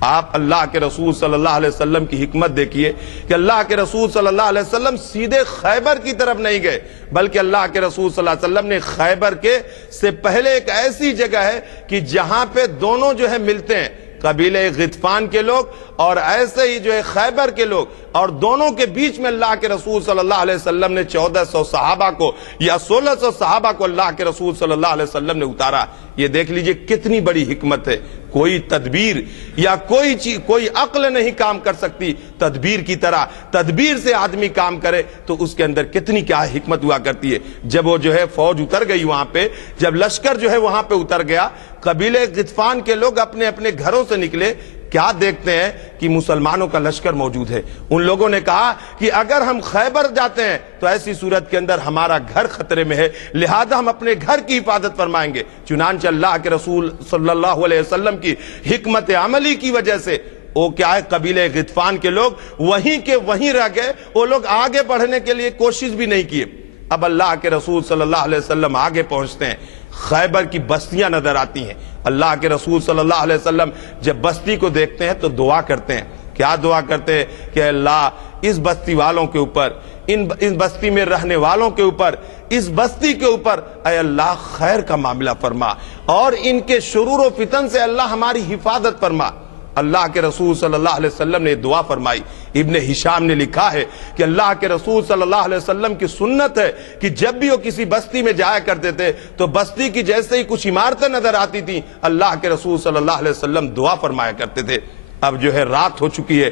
آپ اللہ کے رسول صلی اللہ علیہ وسلم کی حکمت دیکھیے کہ اللہ کے رسول صلی اللہ علیہ وسلم سیدھے خیبر کی طرف نہیں گئے, بلکہ اللہ کے رسول صلی اللہ علیہ وسلم نے خیبر کے سے پہلے ایک ایسی جگہ ہے کہ جہاں پہ دونوں جو ہے ملتے ہیں, قبیلہ غطفان کے لوگ اور ایسے ہی جو ہے خیبر کے لوگ, اور دونوں کے بیچ میں اللہ کے رسول صلی اللہ علیہ وسلم نے 1400 صحابہ کو یا 1600 صحابہ کو اللہ کے رسول صلی اللہ علیہ وسلم نے اتارا. یہ دیکھ لیجئے کتنی بڑی حکمت ہے. کوئی تدبیر یا کوئی عقل نہیں کام کر سکتی تدبیر کی طرح. تدبیر سے آدمی کام کرے تو اس کے اندر کتنی کیا حکمت ہوا کرتی ہے. جب وہ جو ہے فوج اتر گئی وہاں پہ, جب لشکر جو ہے وہاں پہ اتر گیا, قبیلہ غطفان کے لوگ اپنے اپنے گھروں سے نکلے, کیا دیکھتے ہیں کہ مسلمانوں کا لشکر موجود ہے. ان لوگوں نے کہا کہ اگر ہم خیبر جاتے ہیں تو ایسی صورت کے اندر ہمارا گھر خطرے میں ہے, لہذا ہم اپنے گھر کی حفاظت فرمائیں گے. چنانچہ اللہ کے رسول صلی اللہ علیہ وسلم کی حکمت عملی کی وجہ سے وہ کیا ہے قبیلہ غطفان کے لوگ وہیں کے وہیں رہ گئے, وہ لوگ آگے بڑھنے کے لیے کوشش بھی نہیں کیے. اب اللہ کے رسول صلی اللہ علیہ وسلم آگے پہنچتے ہیں, خیبر کی بستیاں نظر آتی ہیں. اللہ کے رسول صلی اللہ علیہ وسلم جب بستی کو دیکھتے ہیں تو دعا کرتے ہیں. کیا دعا کرتے ہیں کہ اللہ اس بستی والوں کے اوپر, ان بستی میں رہنے والوں کے اوپر, اس بستی کے اوپر اے اللہ خیر کا معاملہ فرما, اور ان کے شرور و فتن سے اللہ ہماری حفاظت فرما. اللہ کے رسول صلی اللہ علیہ وسلم نے دعا فرمائی. ابن ہشام نے لکھا ہے کہ اللہ کے رسول صلی اللہ علیہ وسلم کی سنت ہے کہ جب بھی وہ کسی بستی میں جایا کرتے تھے تو بستی کی جیسے ہی کچھ عمارتیں نظر آتی تھیں اللہ کے رسول صلی اللہ علیہ وسلم دعا فرمایا کرتے تھے. اب جو ہے رات ہو چکی ہے.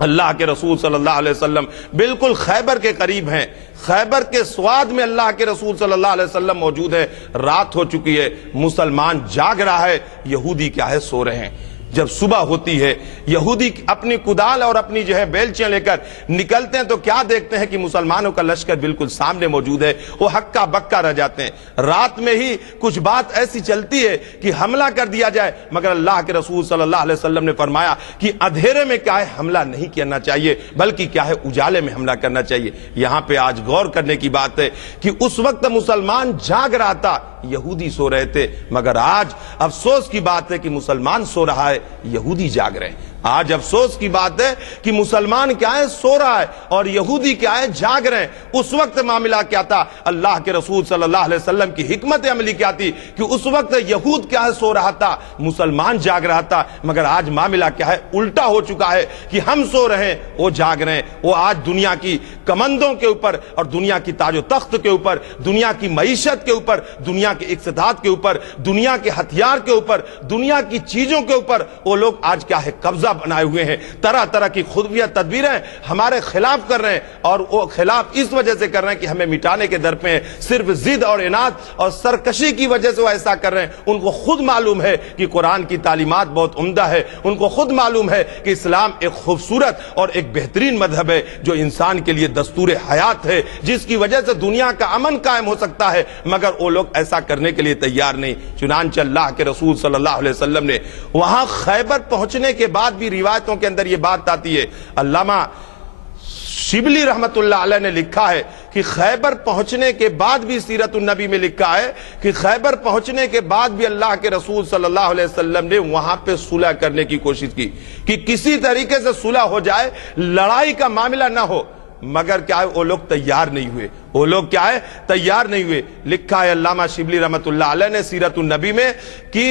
اللہ کے رسول صلی اللہ علیہ وسلم بالکل خیبر کے قریب ہیں. خیبر کے سواد میں اللہ کے رسول صلی اللہ علیہ وسلم موجود ہے. رات ہو چکی ہے. مسلمان جاگ رہا ہے. یہودی کیا ہے سو رہے ہیں. جب صبح ہوتی ہے یہودی اپنی کدال اور اپنی جو ہے بیلچیاں لے کر نکلتے ہیں تو کیا دیکھتے ہیں کہ مسلمانوں کا لشکر بالکل سامنے موجود ہے. وہ ہکا بکا رہ جاتے ہیں. رات میں ہی کچھ بات ایسی چلتی ہے کہ حملہ کر دیا جائے, مگر اللہ کے رسول صلی اللہ علیہ وسلم نے فرمایا کہ اندھیرے میں کیا ہے حملہ نہیں کرنا چاہیے بلکہ کیا ہے اجالے میں حملہ کرنا چاہیے. یہاں پہ آج غور کرنے کی بات ہے کہ اس وقت مسلمان جاگ رہا تھا, یہودی سو رہے تھے, مگر آج افسوس کی بات ہے کہ مسلمان سو رہا ہے, یہودی جاگ رہے ہیں. آج افسوس کی بات ہے کہ مسلمان کیا ہے سو رہا ہے اور یہودی کیا ہے جاگ رہے ہیں. اس وقت معاملہ کیا تھا؟ اللہ کے رسول صلی اللہ علیہ وسلم کی حکمت عملی کیا تھی کہ اس وقت یہود کیا ہے سو رہا تھا, مسلمان جاگ رہا تھا, مگر آج معاملہ کیا ہے الٹا ہو چکا ہے کہ ہم سو رہے ہیں وہ جاگ رہے ہیں. وہ آج دنیا کی کمندوں کے اوپر اور دنیا کی تاج و تخت کے اوپر, دنیا کی معیشت کے اوپر, دنیا کے اقتصاد کے اوپر, دنیا کے ہتھیار کے اوپر, دنیا کی چیزوں کے اوپر وہ لوگ آج کیا ہے قبضہ بنائے ہوئے ہیں. طرح طرح کی خفیہ تدبیریں ہمارے خلاف کر رہے ہیں اور وہ خلاف اس وجہ سے کر رہے ہیں کہ ہمیں مٹانے کے در پہ ہیں. صرف ضد اور اناد اور سرکشی کی وجہ سے وہ ایسا کر رہے ہیں. ان کو خود معلوم ہے کہ قرآن کی تعلیمات بہت عمدہ ہے, ان کو خود معلوم ہے کہ اسلام ایک خوبصورت اور ایک بہترین مذہب ہے جو انسان کے لیے دستور حیات ہے, جس کی وجہ سے دنیا کا امن قائم ہو سکتا ہے, مگر وہ لوگ ایسا کرنے کے لیے تیار نہیں. چنانچہ اللہ کے رسول صلی اللہ علیہ وسلم نے وہاں خیبر پہنچنے کے بعد بھی روایتوں کے اندر یہ بات آتی ہے, علامہ شبلی رحمت اللہ علیہ نے لکھا ہے کہ خیبر پہنچنے کے بعد بھی سیرت النبی میں لکھا ہے کہ خیبر پہنچنے کے بعد بھی اللہ کے رسول صلی اللہ علیہ وسلم نے وہاں پہ صلح کرنے کی کوشش کی کہ کسی طریقے سے صلح ہو جائے, لڑائی کا معاملہ نہ ہو, مگر کیا ہے وہ لوگ تیار نہیں ہوئے. وہ لوگ کیا ہے تیار نہیں ہوئے. لکھا ہے علامہ شبلی رحمت اللہ علیہ نے سیرت النبی میں کہ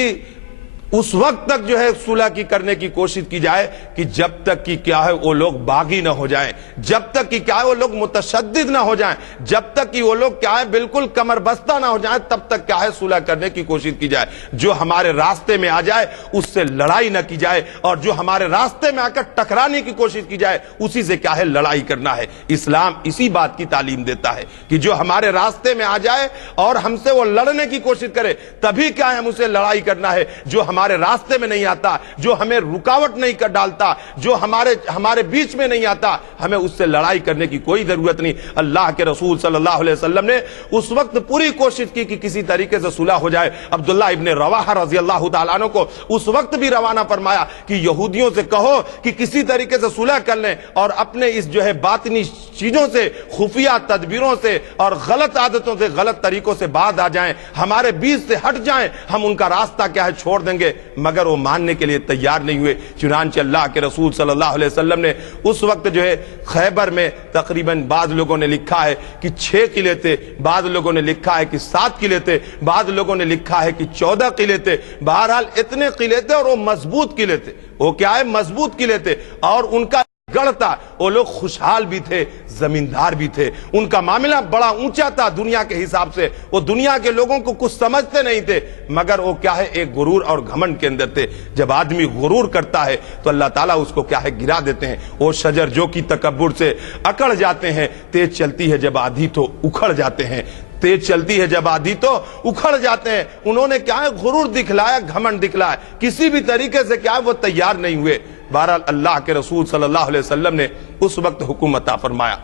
اس وقت تک جو ہے صلح کی کرنے کی کوشش کی جائے کہ جب تک کہ کیا ہے وہ لوگ باغی نہ ہو جائیں, جب تک کہ کیا ہے وہ لوگ متشدد نہ ہو جائیں, جب تک کہ وہ لوگ کیا ہے بالکل کمر بستہ نہ ہو جائیں, تب تک کیا ہے صلح کرنے کی کوشش کی جائے. جو ہمارے راستے میں آ جائے اس سے لڑائی نہ کی جائے, اور جو ہمارے راستے میں آ کر ٹکرانے کی کوشش کی جائے اسی سے کیا ہے لڑائی کرنا ہے. اسلام اسی بات کی تعلیم دیتا ہے کہ جو ہمارے راستے میں آ جائے اور ہم سے وہ لڑنے کی کوشش کرے تبھی کیا ہے ہم اسے لڑائی کرنا ہے. جو ہمارے راستے میں نہیں آتا, جو ہمیں رکاوٹ نہیں کر ڈالتا, جو ہمارے بیچ میں نہیں آتا, ہمیں اس سے لڑائی کرنے کی کوئی ضرورت نہیں. اللہ کے رسول صلی اللہ علیہ وسلم نے اس وقت پوری کوشش کی کہ کسی طریقے سے صلح ہو جائے. عبداللہ ابن رواحہ رضی اللہ تعالیٰ عنہ کو اس وقت بھی روانہ فرمایا کہ یہودیوں سے کہو کہ کسی طریقے سے صلح کر لیں اور اپنے اس جو ہے باطنی چیزوں سے, خفیہ تدبیروں سے اور غلط عادتوں سے, غلط طریقوں سے باز آ جائیں, ہمارے بیچ سے ہٹ جائیں, ہم ان کا راستہ کیا ہے چھوڑ دیں گے. مگر وہ ماننے کے لیے تیار نہیں ہوئے. چنانچہ اللہ کے رسول صلی اللہ علیہ وسلم نے اس وقت جو ہے خیبر میں تقریباً بعض لوگوں نے لکھا ہے کہ 6 قلعے تھے, بعض لوگوں نے لکھا ہے کہ 7 قلعے تھے, بعض لوگوں نے لکھا ہے کہ 14 قلعے تھے. بہرحال اتنے قلعے تھے اور وہ مضبوط قلعے تھے. وہ کیا ہے مضبوط قلعے تھے اور ان کا گڑھ تھا. وہ لوگ خوشحال بھی تھے, زمیندار بھی تھے, ان کا معاملہ بڑا اونچا تھا دنیا کے حساب سے. وہ دنیا کے لوگوں کو کچھ سمجھتے نہیں تھے, مگر وہ کیا ہے ایک غرور اور گھمنڈ کے اندر تھے. جب آدمی غرور کرتا ہے تو اللہ تعالیٰ اس کو کیا ہے گرا دیتے ہیں. وہ شجر جو کی تکبر سے اکڑ جاتے ہیں, تیز چلتی ہے جب آدھی تو اکھڑ جاتے ہیں, تیز چلتی ہے جب آدھی تو اکھڑ جاتے ہیں. انہوں نے کیا ہے غرور دکھلایا, گھمنڈ دکھلایا, کسی بھی طریقے سے کیا ہے وہ تیار نہیں ہوئے. بہرحال اللہ کے رسول صلی اللہ علیہ وسلم نے اس وقت حکم عطا فرمایا.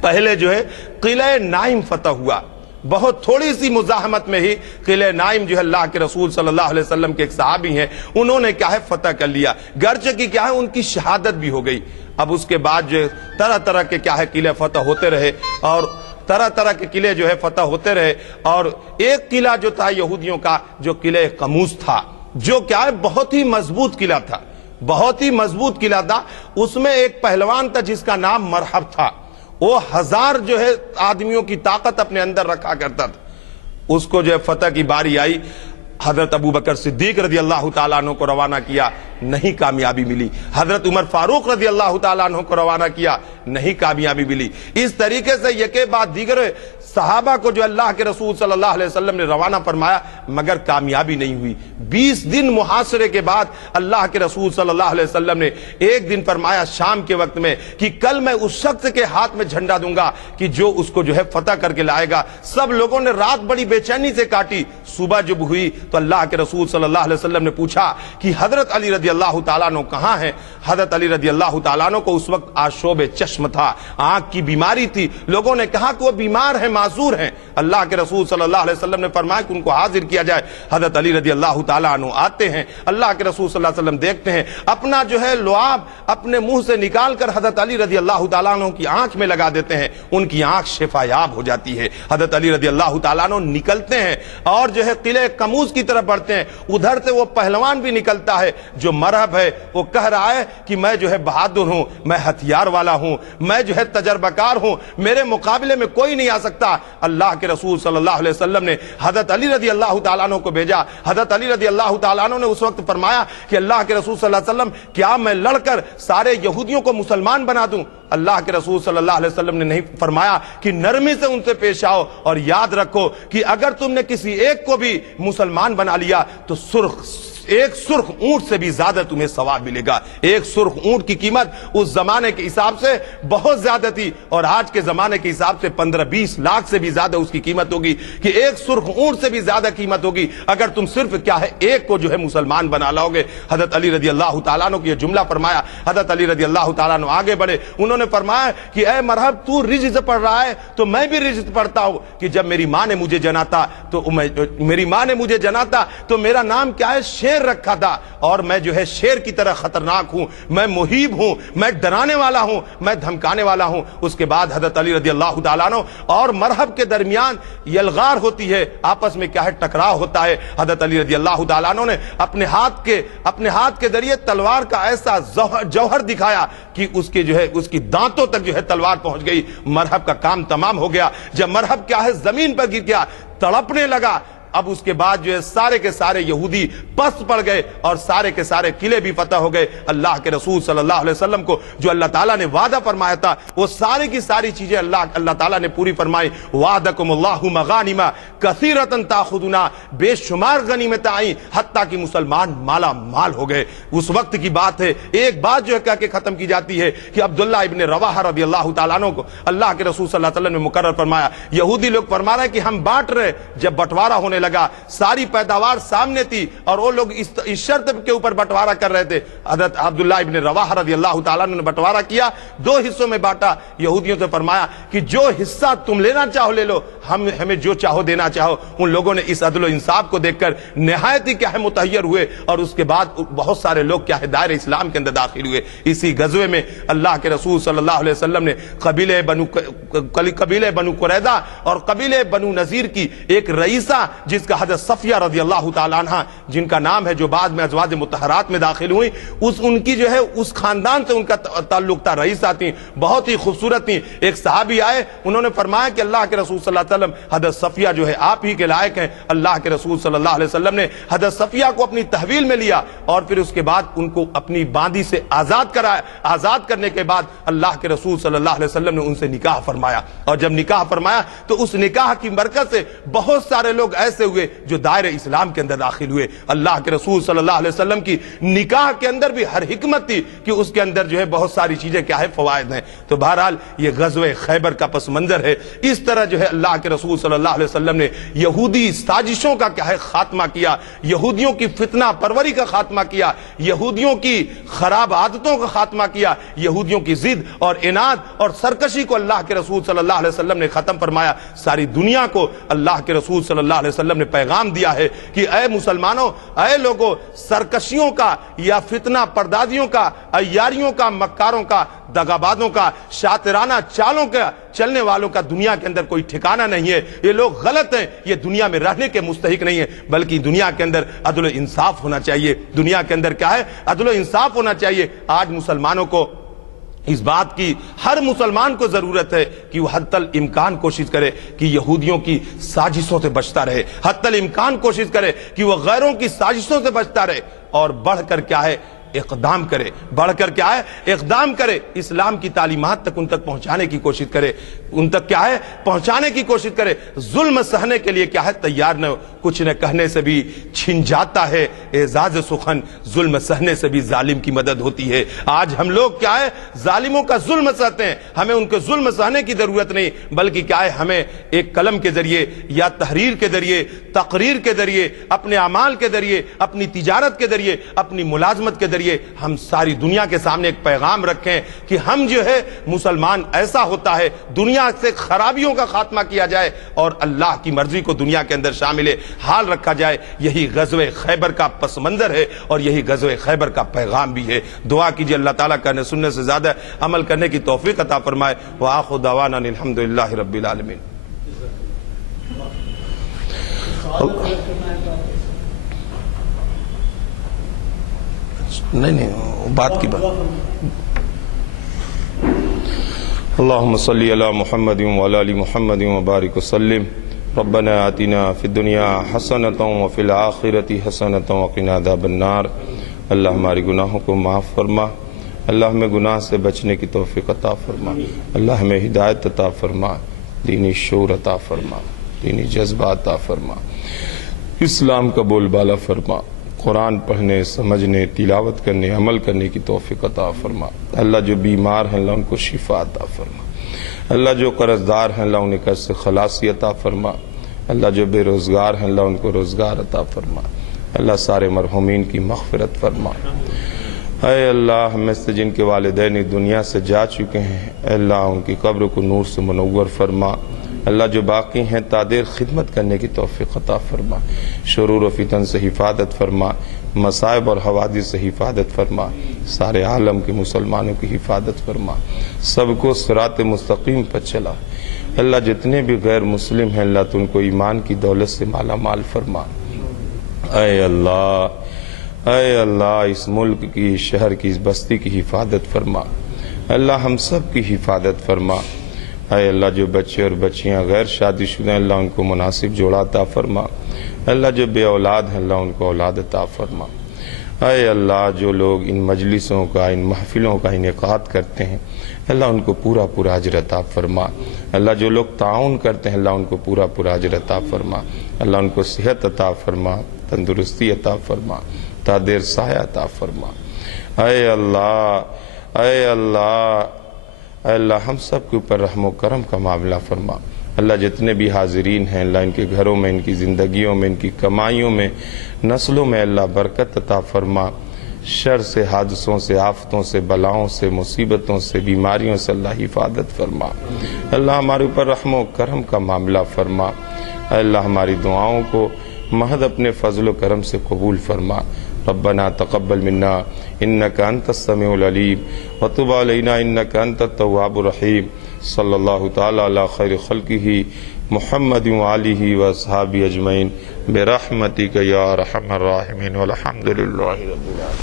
پہلے جو ہے قلعہ نائم فتح ہوا. بہت تھوڑی سی مزاحمت میں ہی قلعہ نائم جو ہے اللہ کے رسول صلی اللہ علیہ وسلم کے ایک صحابی ہیں, انہوں نے کیا ہے فتح کر لیا. گرچہ کی کیا ہے ان کی شہادت بھی ہو گئی. اب اس کے بعد جو طرح طرح کے کیا ہے قلعے فتح ہوتے رہے اور طرح طرح کے قلعے جو ہے فتح ہوتے رہے. اور ایک قلعہ جو تھا یہودیوں کا, جو قلعہ قموس تھا, جو کیا ہے بہت ہی مضبوط قلعہ تھا, بہت ہی مضبوط قلعہ تھا. اس میں ایک پہلوان تھا جس کا نام مرحب تھا. وہ 1000 جو ہے آدمیوں کی طاقت اپنے اندر رکھا کرتا تھا. اس کو جو ہے فتح کی باری آئی, حضرت ابو بکر صدیق رضی اللہ تعالیٰ عنہ کو روانہ کیا نہیں کامیابی ملی. حضرت عمر فاروق رضی اللہ تعالیٰ عنہ کو روانہ کیا, نہیں کامیابی ملی. اس طریقے سے یکے بعد دیگر صحابہ کو جو اللہ کے رسول صلی اللہ علیہ وسلم نے روانہ فرمایا, مگر کامیابی نہیں ہوئی. 20 دن محاصرے کے بعد اللہ کے رسول صلی اللہ علیہ وسلم نے ایک دن فرمایا شام کے وقت میں کہ کل میں اس شخص کے ہاتھ میں جھنڈا دوں گا کہ جو اس کو جو ہے فتح کر کے لائے گا. سب لوگوں نے رات بڑی بے چینی سے کاٹی. صبح جب ہوئی تو اللہ کے رسول صلی اللہ علیہ وسلم نے پوچھا کہ حضرت علی رضی اللہ تعالیٰ عنہ کہاں ہیں؟ حضرت علی رضی اللہ تعالیٰ عنہ کو اس وقت آشوب چشم تھا, آنکھ کی بیماری تھی. لوگوں نے کہا کہ وہ بیمار ہیں, معذور ہیں. اللہ کے رسول صلی اللہ علیہ وسلم نے فرمایا کہ ان کو حاضر کیا جائے. حضرت علی رضی اللہ تعالیٰ عنہ آتے ہیں, اللہ کے رسول صلی اللہ علیہ وسلم دیکھتے ہیں, اپنا جو ہے لعاب اپنے منہ سے نکال کر حضرت علی رضی اللہ تعالیٰ عنہ کی آنکھ میں لگا دیتے ہیں. ان کی آنکھ شفا یاب ہو جاتی ہے. حضرت علی رضی اللہ تعالیٰ عنہ نکلتے ہیں اور جو ہے قلعہ قموز کی طرف بڑھتے ہیں. ادھر سے وہ پہلوان بھی نکلتا ہے جو مرہب ہے, وہ کہہ رہا ہے کہ میں جو ہے بہادر ہوں, میں ہتھیار والا ہوں, میں جو ہے تجربہ کار ہوں, میرے مقابلے میں کوئی نہیں آ سکتا. اللہ کے رسول صلی اللہ علیہ وسلم نے حضرت علی رضی اللہ تعالیٰ عنہ کو بھیجا. حضرت علی رضی اللہ تعالیٰ عنہ نے اس وقت فرمایا کہ اللہ کے رسول صلی اللہ علیہ وسلم کیا میں لڑ کر سارے یہودیوں کو مسلمان بنا دوں؟ اللہ کے رسول صلی اللہ علیہ وسلم نے نہیں فرمایا کہ نرمی سے ان سے پیش آؤ اور یاد رکھو کہ اگر تم نے کسی ایک کو بھی مسلمان بنا لیا تو ایک سرخ اونٹ سے بھی زیادہ تمہیں ثواب ملے گا. ایک سرخ اونٹ کی قیمت اس زمانے کے حساب سے بہت زیادہ تھی اور آج کے زمانے کے حساب سے 15-20 لاکھ سے بھی زیادہ اس کی قیمت ہوگی, کہ ایک سرخ اونٹ سے بھی زیادہ قیمت ہوگی اگر تم صرف کیا ہے ایک کو جو ہے مسلمان بنا لاؤ گے. حضرت علی رضی اللہ تعالیٰ عنہ کو یہ جملہ فرمایا. حضرت علی رضی اللہ تعالیٰ عنہ آگے بڑھے, انہوں نے فرمایا کہ اے مرحب تو رجز پڑھ رہا ہے تو میں بھی رجز پڑھتا ہوں کہ جب میری ماں نے مجھے جنا تھا تو میرا نام کیا ہے, شیر رکھا تھا, اور میں جو ہے شیر کی طرح خطرناک ہوں, میں مہیب ہوں, میں ڈرانے والا ہوں, میں دھمکانے والا ہوں. اس کے بعد حضرت علی رضی اللہ تعالیٰ عنہ اور مرحب کے درمیان یلغار ہوتی ہے, آپس میں کیا ہے ٹکراؤ ہوتا ہے. حضرت علی رضی اللہ تعالیٰ عنہ نے اپنے ہاتھ کے ذریعے تلوار کا ایسا جوہر دکھایا کہ اس کے جو ہے اس کی دانتوں تک جو ہے تلوار پہنچ گئی. مرحب کا کام تمام ہو گیا. جب مرحب کیا ہے زمین پر گر گیا, تڑپنے لگا, اب اس کے بعد جو ہے سارے کے سارے یہودی پست پڑ گئے اور سارے کے سارے قلعے بھی فتح ہو گئے. اللہ کے رسول صلی اللہ علیہ وسلم کو جو اللہ تعالیٰ نے وعدہ فرمایا تھا وہ ساری کی ساری چیزیں اللہ تعالیٰ نے پوری فرمائی. وعدکم اللہ مغانم کثیرۃ تاخذونها, بے شمار غنیمتیں آئیں حتیٰ کہ مسلمان مالا مال ہو گئے. اس وقت کی بات ہے. ایک بات جو ہے کہہ کے ختم کی جاتی ہے کہ عبداللہ ابن رواحہ رضی اللہ تعالیٰ عنہ کو اللہ کے رسول صلی اللہ علیہ وسلم نے مقرر فرمایا. یہودی لوگ فرما رہے ہیں کہ ہم بانٹ رہے. جب بٹوارہ ہونے لگا ساری پیداوار سامنے تھی اور وہ لوگ اس شرط کے اوپر بٹوارہ کر رہے تھے. حضرت عبداللہ ابن رواحہ رضی اللہ تعالیٰ نے بٹوارہ کیا, 2 حصوں میں بانٹا. یہودیوں سے فرمایا کہ جو حصہ تم لینا چاہو لے لو, ہمیں جو چاہو دینا چاہو. ان لوگوں نے اس عدل و انصاف کو دیکھ کر نہایت ہی کیا ہے متحیر ہوئے اور اس کے بعد بہت سارے لوگ کیا ہے دائرہ اسلام کے اندر داخل ہوئے. اسی غزوے میں اللہ کے رسول صلی اللہ علیہ وسلم نے قبیلہ بنو قریظہ اور قبیلہ بنو نذیر کی ایک رئیسہ جس کا حضرت صفیہ رضی اللہ تعالیٰ عنہ جن کا نام ہے جو بعد میں ازواج مطہرات میں داخل ہوئی, ان کی جو ہے اس خاندان سے ان کا تعلق تھا. رئیسہ تھیں, بہت ہی خوبصورت تھیں. ایک صحابی آئے, انہوں نے فرمایا کہ اللہ کے رسول صلی اللہ علیہ وسلم حضرت صفیہ جو ہے آپ ہی کے لائق ہیں. اللہ کے رسول صلی اللہ علیہ وسلم نے حضرت صفیہ کو اپنی تحویل میں لیا اور پھر اس کے بعد ان کو اپنی باندی سے آزاد کرایا. آزاد کرنے کے بعد اللہ کے رسول صلی اللہ علیہ وسلم نے ان سے نکاح فرمایا, اور جب نکاح فرمایا تو اس نکاح کی برکت سے بہت سارے لوگ ایسے ہوئے جو دائرہ اسلام کے اندر داخل ہوئے. اللہ کے رسول صلی اللہ علیہ وسلم کی نکاح کے اندر بھی ہر حکمت تھی کہ اس کے اندر جو ہے بہت ساری چیزیں کیا ہے فوائد ہیں. تو بہرحال یہ غزوہ خیبر کا پس منظر ہے. اس طرح جو ہے اللہ کے رسول صلی اللہ علیہ وسلم نے یہودی سازشوں کا کیا ہے خاتمہ کیا, یہودیوں کی فتنہ پروری کا خاتمہ کیا, یہودیوں کی خراب عادتوں کا خاتمہ کیا, یہودیوں کی ضد اور اناد اور سرکشی کو اللہ کے رسول صلی اللہ علیہ وسلم نے ختم فرمایا. ساری دنیا کو اللہ کے رسول صلی اللہ علیہ وسلم نے پیغام دیا ہے کہ اے مسلمانوں, اے لوگوں, سرکشیوں کا یا فتنہ پردازیوں کا, عیاریوں کا, مکاروں کا, دغابازوں کا, شاطرانہ چالوں کا چلنے والوں کا دنیا کے اندر کوئی ٹھکانہ نہیں ہے. یہ لوگ غلط ہیں, یہ دنیا میں رہنے کے مستحق نہیں ہیں, بلکہ دنیا کے اندر عدل و انصاف ہونا چاہیے. دنیا کے اندر کیا ہے عدل و انصاف ہونا چاہیے. آج مسلمانوں کو اس بات کی ہر مسلمان کو ضرورت ہے کہ وہ حتی الامکان کوشش کرے کہ یہودیوں کی سازشوں سے بچتا رہے, حتی الامکان کوشش کرے کہ وہ غیروں کی سازشوں سے بچتا رہے, اور بڑھ کر کیا ہے اقدام کرے، بڑھ کر کیا ہے اقدام کرے، اسلام کی تعلیمات تک ان تک پہنچانے کی کوشش کرے، ان تک کیا ہے پہنچانے کی کوشش کرے، ظلم سہنے کے لیے کیا ہے تیار نہ ہو۔ کچھ نہ کہنے سے بھی چھن جاتا ہے اعزاز سخن، ظلم سہنے سے بھی ظالم کی مدد ہوتی ہے۔ آج ہم لوگ کیا ہے ظالموں کا ظلم سہتے ہیں، ہمیں ان کے ظلم سہنے کی ضرورت نہیں، بلکہ کیا ہے ہمیں ایک قلم کے ذریعے یا تحریر کے ذریعے، تقریر کے ذریعے، اپنے اعمال کے ذریعے، اپنی تجارت کے ذریعے، اپنی ملازمت کے ذریعے ہم ساری دنیا کے سامنے ایک پیغام رکھیں کہ ہم جو ہے مسلمان ایسا ہوتا ہے، دنیا سے خرابیوں کا خاتمہ کیا جائے اور اللہ کی مرضی کو دنیا کے اندر شامل حال رکھا جائے۔ یہی غزوہ خیبر کا پس منظر ہے اور یہی غزوہ خیبر کا پیغام بھی ہے۔ دعا کیجئے اللہ تعالیٰ کہنے سننے سے زیادہ عمل کرنے کی توفیق عطا فرمائے۔ وآخر دعوانا الحمدللہ رب العالمین۔ نہیں بات کی بات۔ اللہم صلی علی محمد وعلی آل محمد وبارک وسلم۔ ربنا آتنا فی الدنیا حسنۃ وفی الآخرۃ حسنۃ وقنا عذاب النار۔ اللہ ہمارے گناہوں کو معاف فرما، اللہ ہمیں گناہ سے بچنے کی توفیق عطا فرما، اللہ ہمیں ہدایت عطا فرما، دینی شعور عطا فرما، دینی جذبہ عطا فرما، اسلام کا بول بالا فرما، قرآن پڑھنے، سمجھنے، تلاوت کرنے، عمل کرنے کی توفیق عطا فرما۔ اللہ جو بیمار ہیں اللہ ان کو شفا عطا فرما، اللہ جو قرض دار ہیں اللہ انہیں قرض سے خلاصی عطا فرما، اللہ جو بے روزگار ہیں اللہ ان کو روزگار عطا فرما، اللہ سارے مرحومین کی مغفرت فرما۔ اے اللہ ہم میں سے جن کے والدین دنیا سے جا چکے ہیں اے اللہ ان کی قبر کو نور سے منور فرما، اللہ جو باقی ہیں تادیر خدمت کرنے کی توفیق عطا فرما، شرور و فتن سے حفاظت فرما، مصائب اور حوادث سے حفاظت فرما، سارے عالم کے مسلمانوں کی حفاظت فرما، سب کو صراط مستقیم پر چلا۔ اللہ جتنے بھی غیر مسلم ہیں اللہ تو ان کو ایمان کی دولت سے مالا مال فرما۔ اے اللہ اس ملک کی، اس شہر کی، اس بستی کی حفاظت فرما، اللہ ہم سب کی حفاظت فرما۔ اے اللہ جو بچے اور بچیاں غیر شادی شدہ ہیں اللہ ان کو مناسب جوڑا عطا فرما، اللہ جو بے اولاد ہیں اللہ ان کو اولاد عطا فرما۔ اے اللہ جو لوگ ان مجلسوں کا، ان محفلوں کا انعقاد کرتے ہیں اللہ ان کو پورا پورا اجر عطا فرما، اللہ جو لوگ تعاون کرتے ہیں اللہ ان کو پورا پورا اجر عطا فرما، اللہ ان کو صحت عطا فرما، تندرستی عطا فرما، تا دیر سایہ عطا فرما۔ اے اللہ ہم سب کے اوپر رحم و کرم کا معاملہ فرما، اللہ جتنے بھی حاضرین ہیں اللہ ان کے گھروں میں، ان کی زندگیوں میں، ان کی کمائیوں میں، نسلوں میں اللہ برکت عطا فرما، شر سے، حادثوں سے، آفتوں سے، بلاؤں سے، مصیبتوں سے، بیماریوں سے اللہ حفاظت فرما، اللہ ہمارے اوپر رحم و کرم کا معاملہ فرما، اللہ ہماری دعاؤں کو محض اپنے فضل و کرم سے قبول فرما۔ ربنا تقبل منا انك انت السميع العليم وتب علينا انك انت التواب الرحيم صلی اللہ تعالی علی خیر خلقہ محمد وآلہ واصحابہ اجمعین برحمتک یا ارحم الراحمین والحمد للہ رب العالمین۔